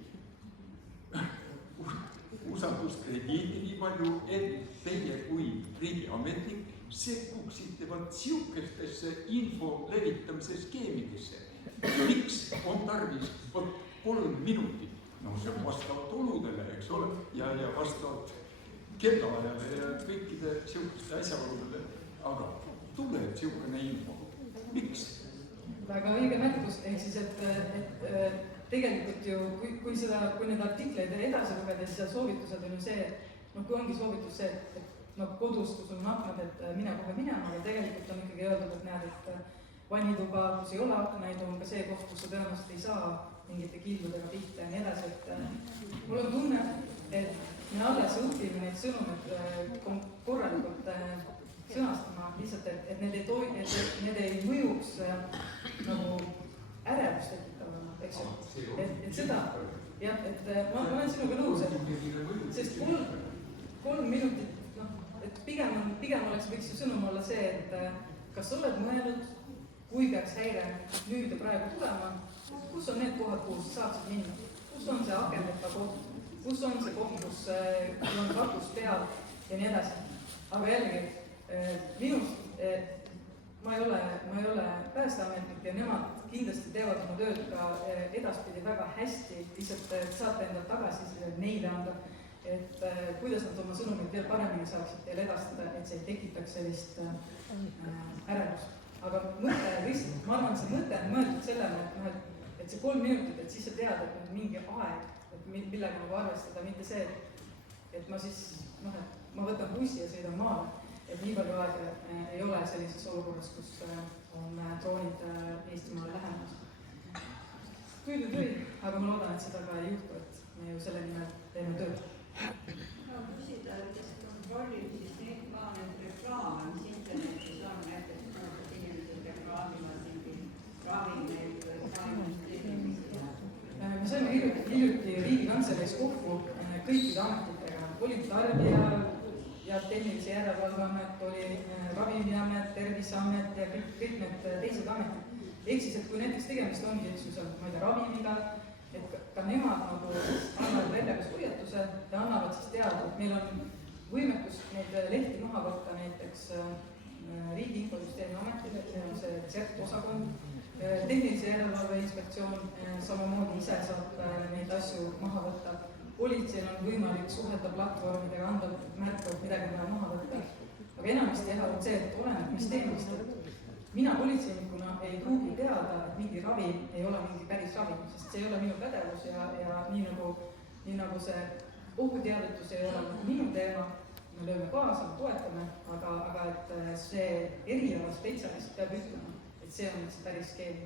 Usalduskrediiti nii palju, et teie kui riigiametnik sekkuksite vaat siukestesse info levitamise skeemidesse. Miks on tarvis 3 minutit? No see on vastavalt oludele, eks ole, ja vastavalt kellaajale ja kõikide siukeste asjaoludele. Aga tuleb siukene info. Miks? Väga õige märkus, ehk siis, et tegelikult ju, kui need artikleid edasi lugeda, siis soovitused on ju see, et kui ongi soovitus see, et kodus, kus on aknad, et mine kohe minema, aga tegelikult on ikkagi öeldud, et näed, et vannituba, kus ei ole aknaid, on ka see koht, kus sa tõenäoliselt ei saa mingite kildudega pihta ja nii edasi, et mul on tunne, et me alles õpime neid sõnumeid korralikult sõnastama, lihtsalt, et need ei mõjuks nagu ärevust tekitavana, eks ju. Et seda, jah, et ma olen sinuga nõus, sest 3 minutit, et pigem võiks ju sõnum olla see, et kas sa oled mõelnud, kui peaks häire nüüd ja praegu tulema, kus on need kohad, kuhu sa saaksid minna, kus on see akendeta koht, kus on see koht, kus on katus peal ja nii edasi. Aga jällegi, minust, ma ei ole päästeametnik ja nemad kindlasti teevad oma tööd ka edaspidi väga hästi, lihtsalt saate endale tagasisidet neile anda, et kuidas nad oma sõnumid veel paremini saaksid teile edastada, et see ei tekitaks sellist ärevust. Aga mõte lihtsalt, ma arvan, et see mõte on mõeldud sellele, et see 3 minutit, et siis sa tead, et on mingi aeg, et millega nagu arvestada, mitte see, et ma siis, et ma võtan bussi ja sõidan maale, et nii palju aega ei ole sellises olukorras, kus on droonid Eestimaale lähemas. Tüü, aga ma loodan, et seda ka ei juhtu, et me ju selle nimel teeme tööd. No küsida, kes kontrollib siis need reklaame, mis internetis on, näiteks inimesed reklaamivad mingi ravimeid või ravimisüsteemid. Me saime hiljuti Riigikantseleis kokku kõikide ametitega, oli tarbija ja tehnilise järelevalveamet, oli Ravimiamet, Terviseamet ja kõik need teised ametid. Ehk siis, et kui näiteks tegemist ongi, eks ju, ma ei tea, ravimiga, et ka nemad nagu annavad välja kas hoiatuse ja annavad siis teada, et meil on võimekus neid lehti maha võtta näiteks Riigi Infosüsteemi Ametile, see on see CERT-osakond, tehnilise järelevalve inspektsioon samamoodi ise saab neid asju maha võtta. Politseil on võimalik suhelda platvormidega, anda märku, et midagi on vaja maha võtta. Aga enamasti jah, on see, et oleneb mis teemist. Mina politseinikuna ei pruugi teada, et mingi ravim ei ole mingi päris ravim, sest see ei ole minu pädevus ja nii nagu see ohuteavitus ei ole minu teema, me lööme kaasa, me toetame, aga et see eriala spetsialist peab ütlema, et see on see päris skeem.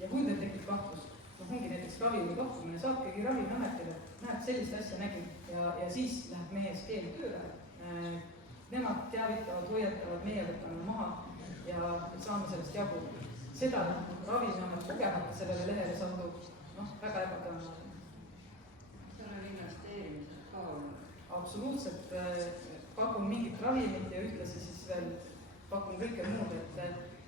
Ja kui teil tekib kahtlus, ongi näiteks ravimi pakkumine, saabkegi Ravimiametile, näeb sellist asja nägin ja siis läheb meie skeem tööle. Nemad teavitavad, hoiatavad, meie võtame maha ja saame sellest jagu. Seda Ravimiamet kogemata sellele lehele satub, väga ebatõenäoline. Seal on investeerimised ka olnud. Absoluutselt pakun mingit ravimit ja ühtlasi siis veel pakun kõike muud, et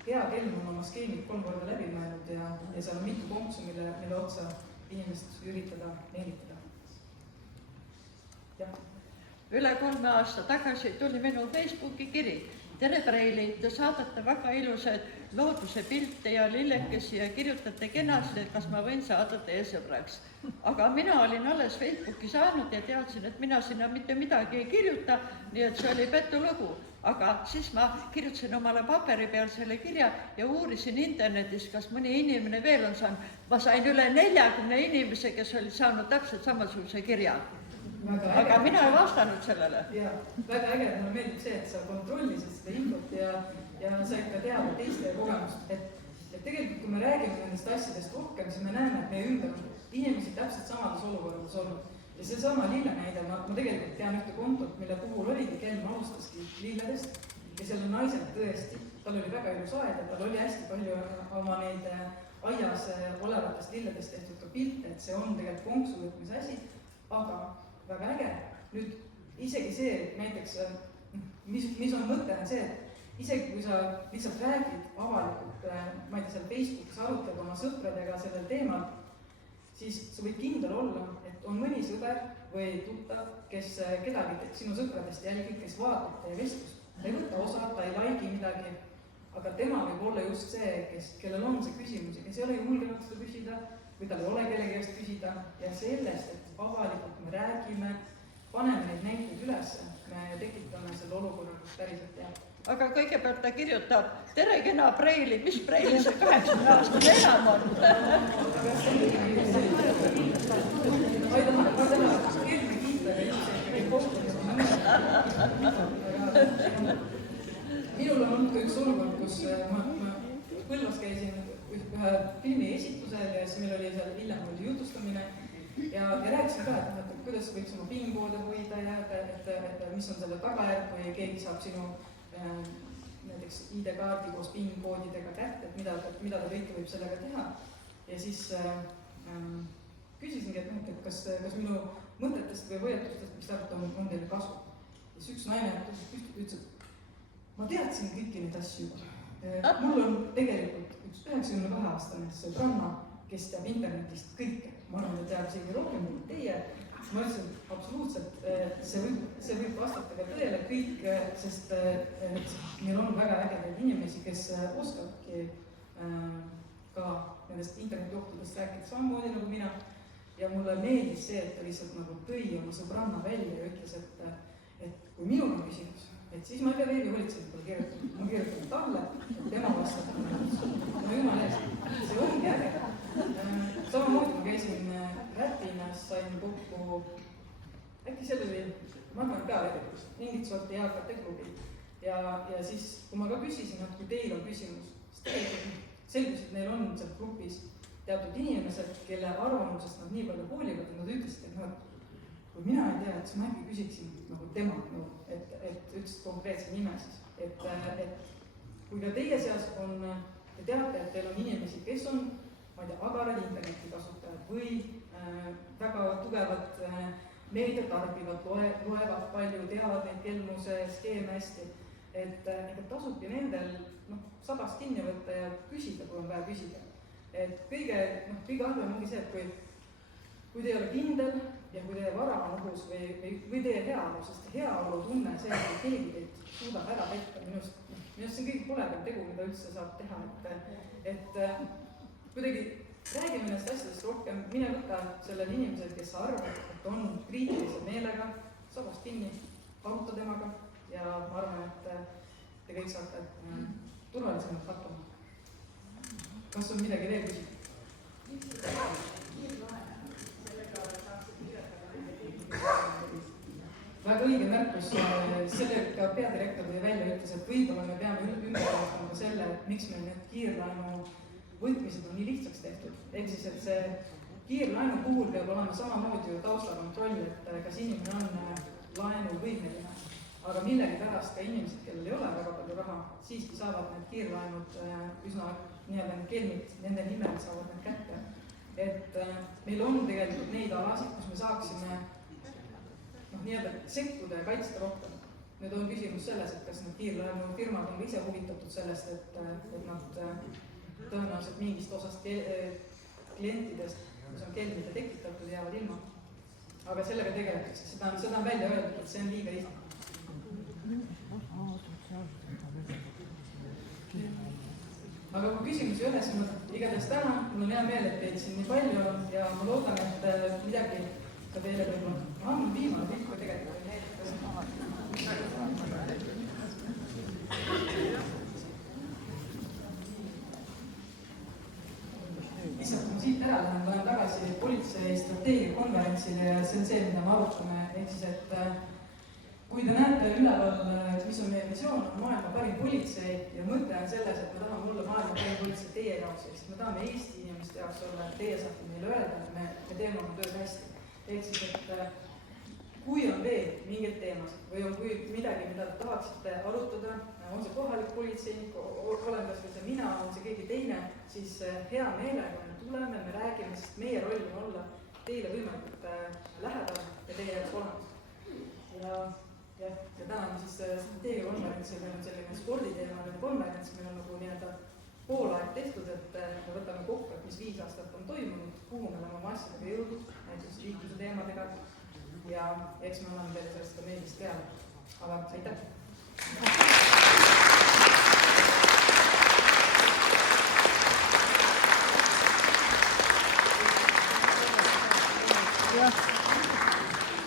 hea kelm on oma skeemid 3 korda läbi mõelnud ja seal on mitu konksu, mille otsa inimest üritada meelitada. Jah. Üle 3 aasta tagasi tuli minu Facebooki kiri. Tere Preili, te saadate väga ilusad looduse pilte ja lillekesi ja kirjutate kenasti, et kas ma võin saada teie sõbraks. Aga mina olin alles Facebooki saanud ja teadsin, et mina sinna mitte midagi ei kirjuta, nii et see oli petulugu. Aga siis ma kirjutasin omale paperi peal selle kirja ja uurisin internetis, kas mõni inimene veel on saanud. Ma sain üle 40 inimese, kes olid saanud täpselt samasuguse kirja. Aga mina ei vastanud sellele. Ja, väga äge, mulle meeldib see, et sa kontrollisid seda infot ja said ka teada teiste kogemust. Et tegelikult, kui me räägime nendest asjadest rohkem, siis me näeme, et meie ümber inimesi täpselt samades olukorrades olnud. Ja see sama lille näide, ma tegelikult tean ühte kontot, mille puhul oligi kelm alustaski lilledest ja seal on naised tõesti, tal oli väga ilus aed ja tal oli hästi palju oma neid aias olevatest lilledest tehtud ka pilte, et see on tegelikult konksu võtmise asi, aga väga äge. Nüüd isegi see, näiteks, mis on mõte, on see, et isegi kui sa lihtsalt räägid avalikult, ma ei tea, seal Facebookis arutled oma sõpradega sellel teemal, siis sa võid kindel olla, et on mõni sõber või tuttav, kes kedagi sinu sõpradest jälgib, kes vaatab teie vestlust. Ta ei võta osa, ta ei laigi midagi, aga tema võib olla just see, kellel on see küsimus ja kes ei ole julgenud seda küsida või tal ei ole kellegi eest küsida ja sellest, et avalikult me räägime, paneme neid näiteid üles, me tekitame selle olukorra päriselt hea. Aga kõigepealt ta kirjutab, tere kena Preili, mis Preili see 80-aastane enam on? Ma ei taha kirme kiita, aga minul on olnud ka üks olukord, kus ma Põlvas käisin ühe filmi esitusel ja siis meil oli seal hiljem oli jutustamine ja rääkisin ka, et kuidas võiks oma PIN-koode hoida ja et mis on selle tagajärg või keegi saab sinu näiteks ID-kaardi koos PIN-koodidega kätte, et mida ta kõike võib sellega teha. Ja siis küsisingi, et kas minu mõtetest või hoiatustest, mis täpselt on teile kasu. Ja siis üks naine ütles, et ma teadsin kõiki neid asju juba. Mul on tegelikult üks 92-aastane sõbranna, kes teab internetist kõike. Ma arvan, et teab isegi rohkem kui teie. Ma ütlesin, absoluutselt, see võib vastata ka tõele kõik, sest meil on väga ägedaid inimesi, kes oskavadki ka nendest internetiohtudest rääkida samamoodi nagu mina. Ja mulle meeldis see, et ta lihtsalt nagu tõi oma sõbranna välja ja ütles, et kui minul on küsimus, et siis ma ei pea veebi hoolitsemisele kirjutama. Ma kirjutan talle, et tema vastab. No jumal ees, see ongi äge. Samamoodi ma käisin Räpinas, sain kokku, äkki seal oli, ma arvan ka mingit sorti eakate klubi. Ja siis, kui ma ka küsisin, et kui teil on küsimus, siis tegelikult selgus, et neil on seal grupis teatud inimesed, kelle arvamusest nad nii palju hoolivad, et nad ütlesid, et kui mina ei tea, siis ma äkki küsiksin nagu tema, et ütlesid konkreetse nime siis. Et kui ka teie seas on, te teate, et teil on inimesi, kes on, ma ei tea, agarad interneti kasutajad või väga tugevat meedia tarbivad, loevad palju, teavad neid kelmuse skeeme hästi, et tasubki nendel sabast kinni võtta ja küsida, kui on vaja küsida. Et kõige halvem ongi see, et kui te ei ole kindel ja kui teie vara on ohus või teie heaolu, sest heaolu tunne see, et keegi teid suudab ära petta, minust see on kõige polegam tegu, mida üldse saab teha, et kuidagi räägime nendest asjadest rohkem, mine võta sellele inimesele, kes sa arvad, et on kriitilise meelega, sabast kinni, aruta temaga ja ma arvan, et te kõik saate turvalisemalt hakkama. Kas on midagi veel küsida? Väga õige märkus, sellega peadirektor või välja ütles, et võib-olla me peame ümber vaatama ka selle, et miks meil need kiirlaenu võtmised on nii lihtsaks tehtud. Ehk siis, et see kiirlaenu puhul peab olema samamoodi ju taustakontroll, et kas inimene on laenu võimeline. Aga millegi pärast ka inimesed, kellel ei ole väga palju raha, siiski saavad need kiirlaenud üsna nii-öelda kelmid, nende nimel saavad need kätte. Et meil on tegelikult neid alasid, kus me saaksime nii-öelda sekkuda ja kaitsta rohkem. Nüüd on küsimus selles, et kas need kiirlaenu firmad on ise huvitatud sellest, et nad tõenäoliselt mingist osast klientidest, mis on kelmide tekitatud, jäävad ilma. Aga sellega tegeletakse, seda on välja öeldud, et see on liiga lihtne. Aga kui küsimusi ei ole, siis ma igatahes tänan, mul on hea meel, et teid siin nii palju on ja ma loodan, et midagi ka teile võib-olla. Ma olen viimane kõik, kui tegelikult ei lihtsalt, kui ma siit ära lähen, tulen tagasi politsei strateegiakonverentsile ja see on see, mida me arutame, ehk siis, et kui te näete üleval, mis on meie visioon, on maailma parim politsei ja mõte on selles, et me tahame olla maailma parim politsei teie jaoks, ehk siis me tahame Eesti inimeste jaoks olla, et teie saate meile öelda, et me teeme oma tööd hästi. Ehk siis, et kui on veel mingeid teemasid või on kui midagi, mida te tahaksite arutada, on see kohalik politseinik, olen kas või see mina, on see keegi teine, siis hea meelega me tuleme, me räägime, sest meie roll on olla teile võimalikult lähedal ja teie jaoks olemas. Ja täna on siis strateegiakonverentsil, meil on selline sporditeemaline konverents, meil on nagu nii-öelda poolaeg tehtud, et me võtame kokku, et mis 5 aastat on toimunud, kuhu me oleme oma asjadega jõudnud, näiteks liikluse teemadega ja eks me anname teile sellest ka meelist teada. Aga aitäh!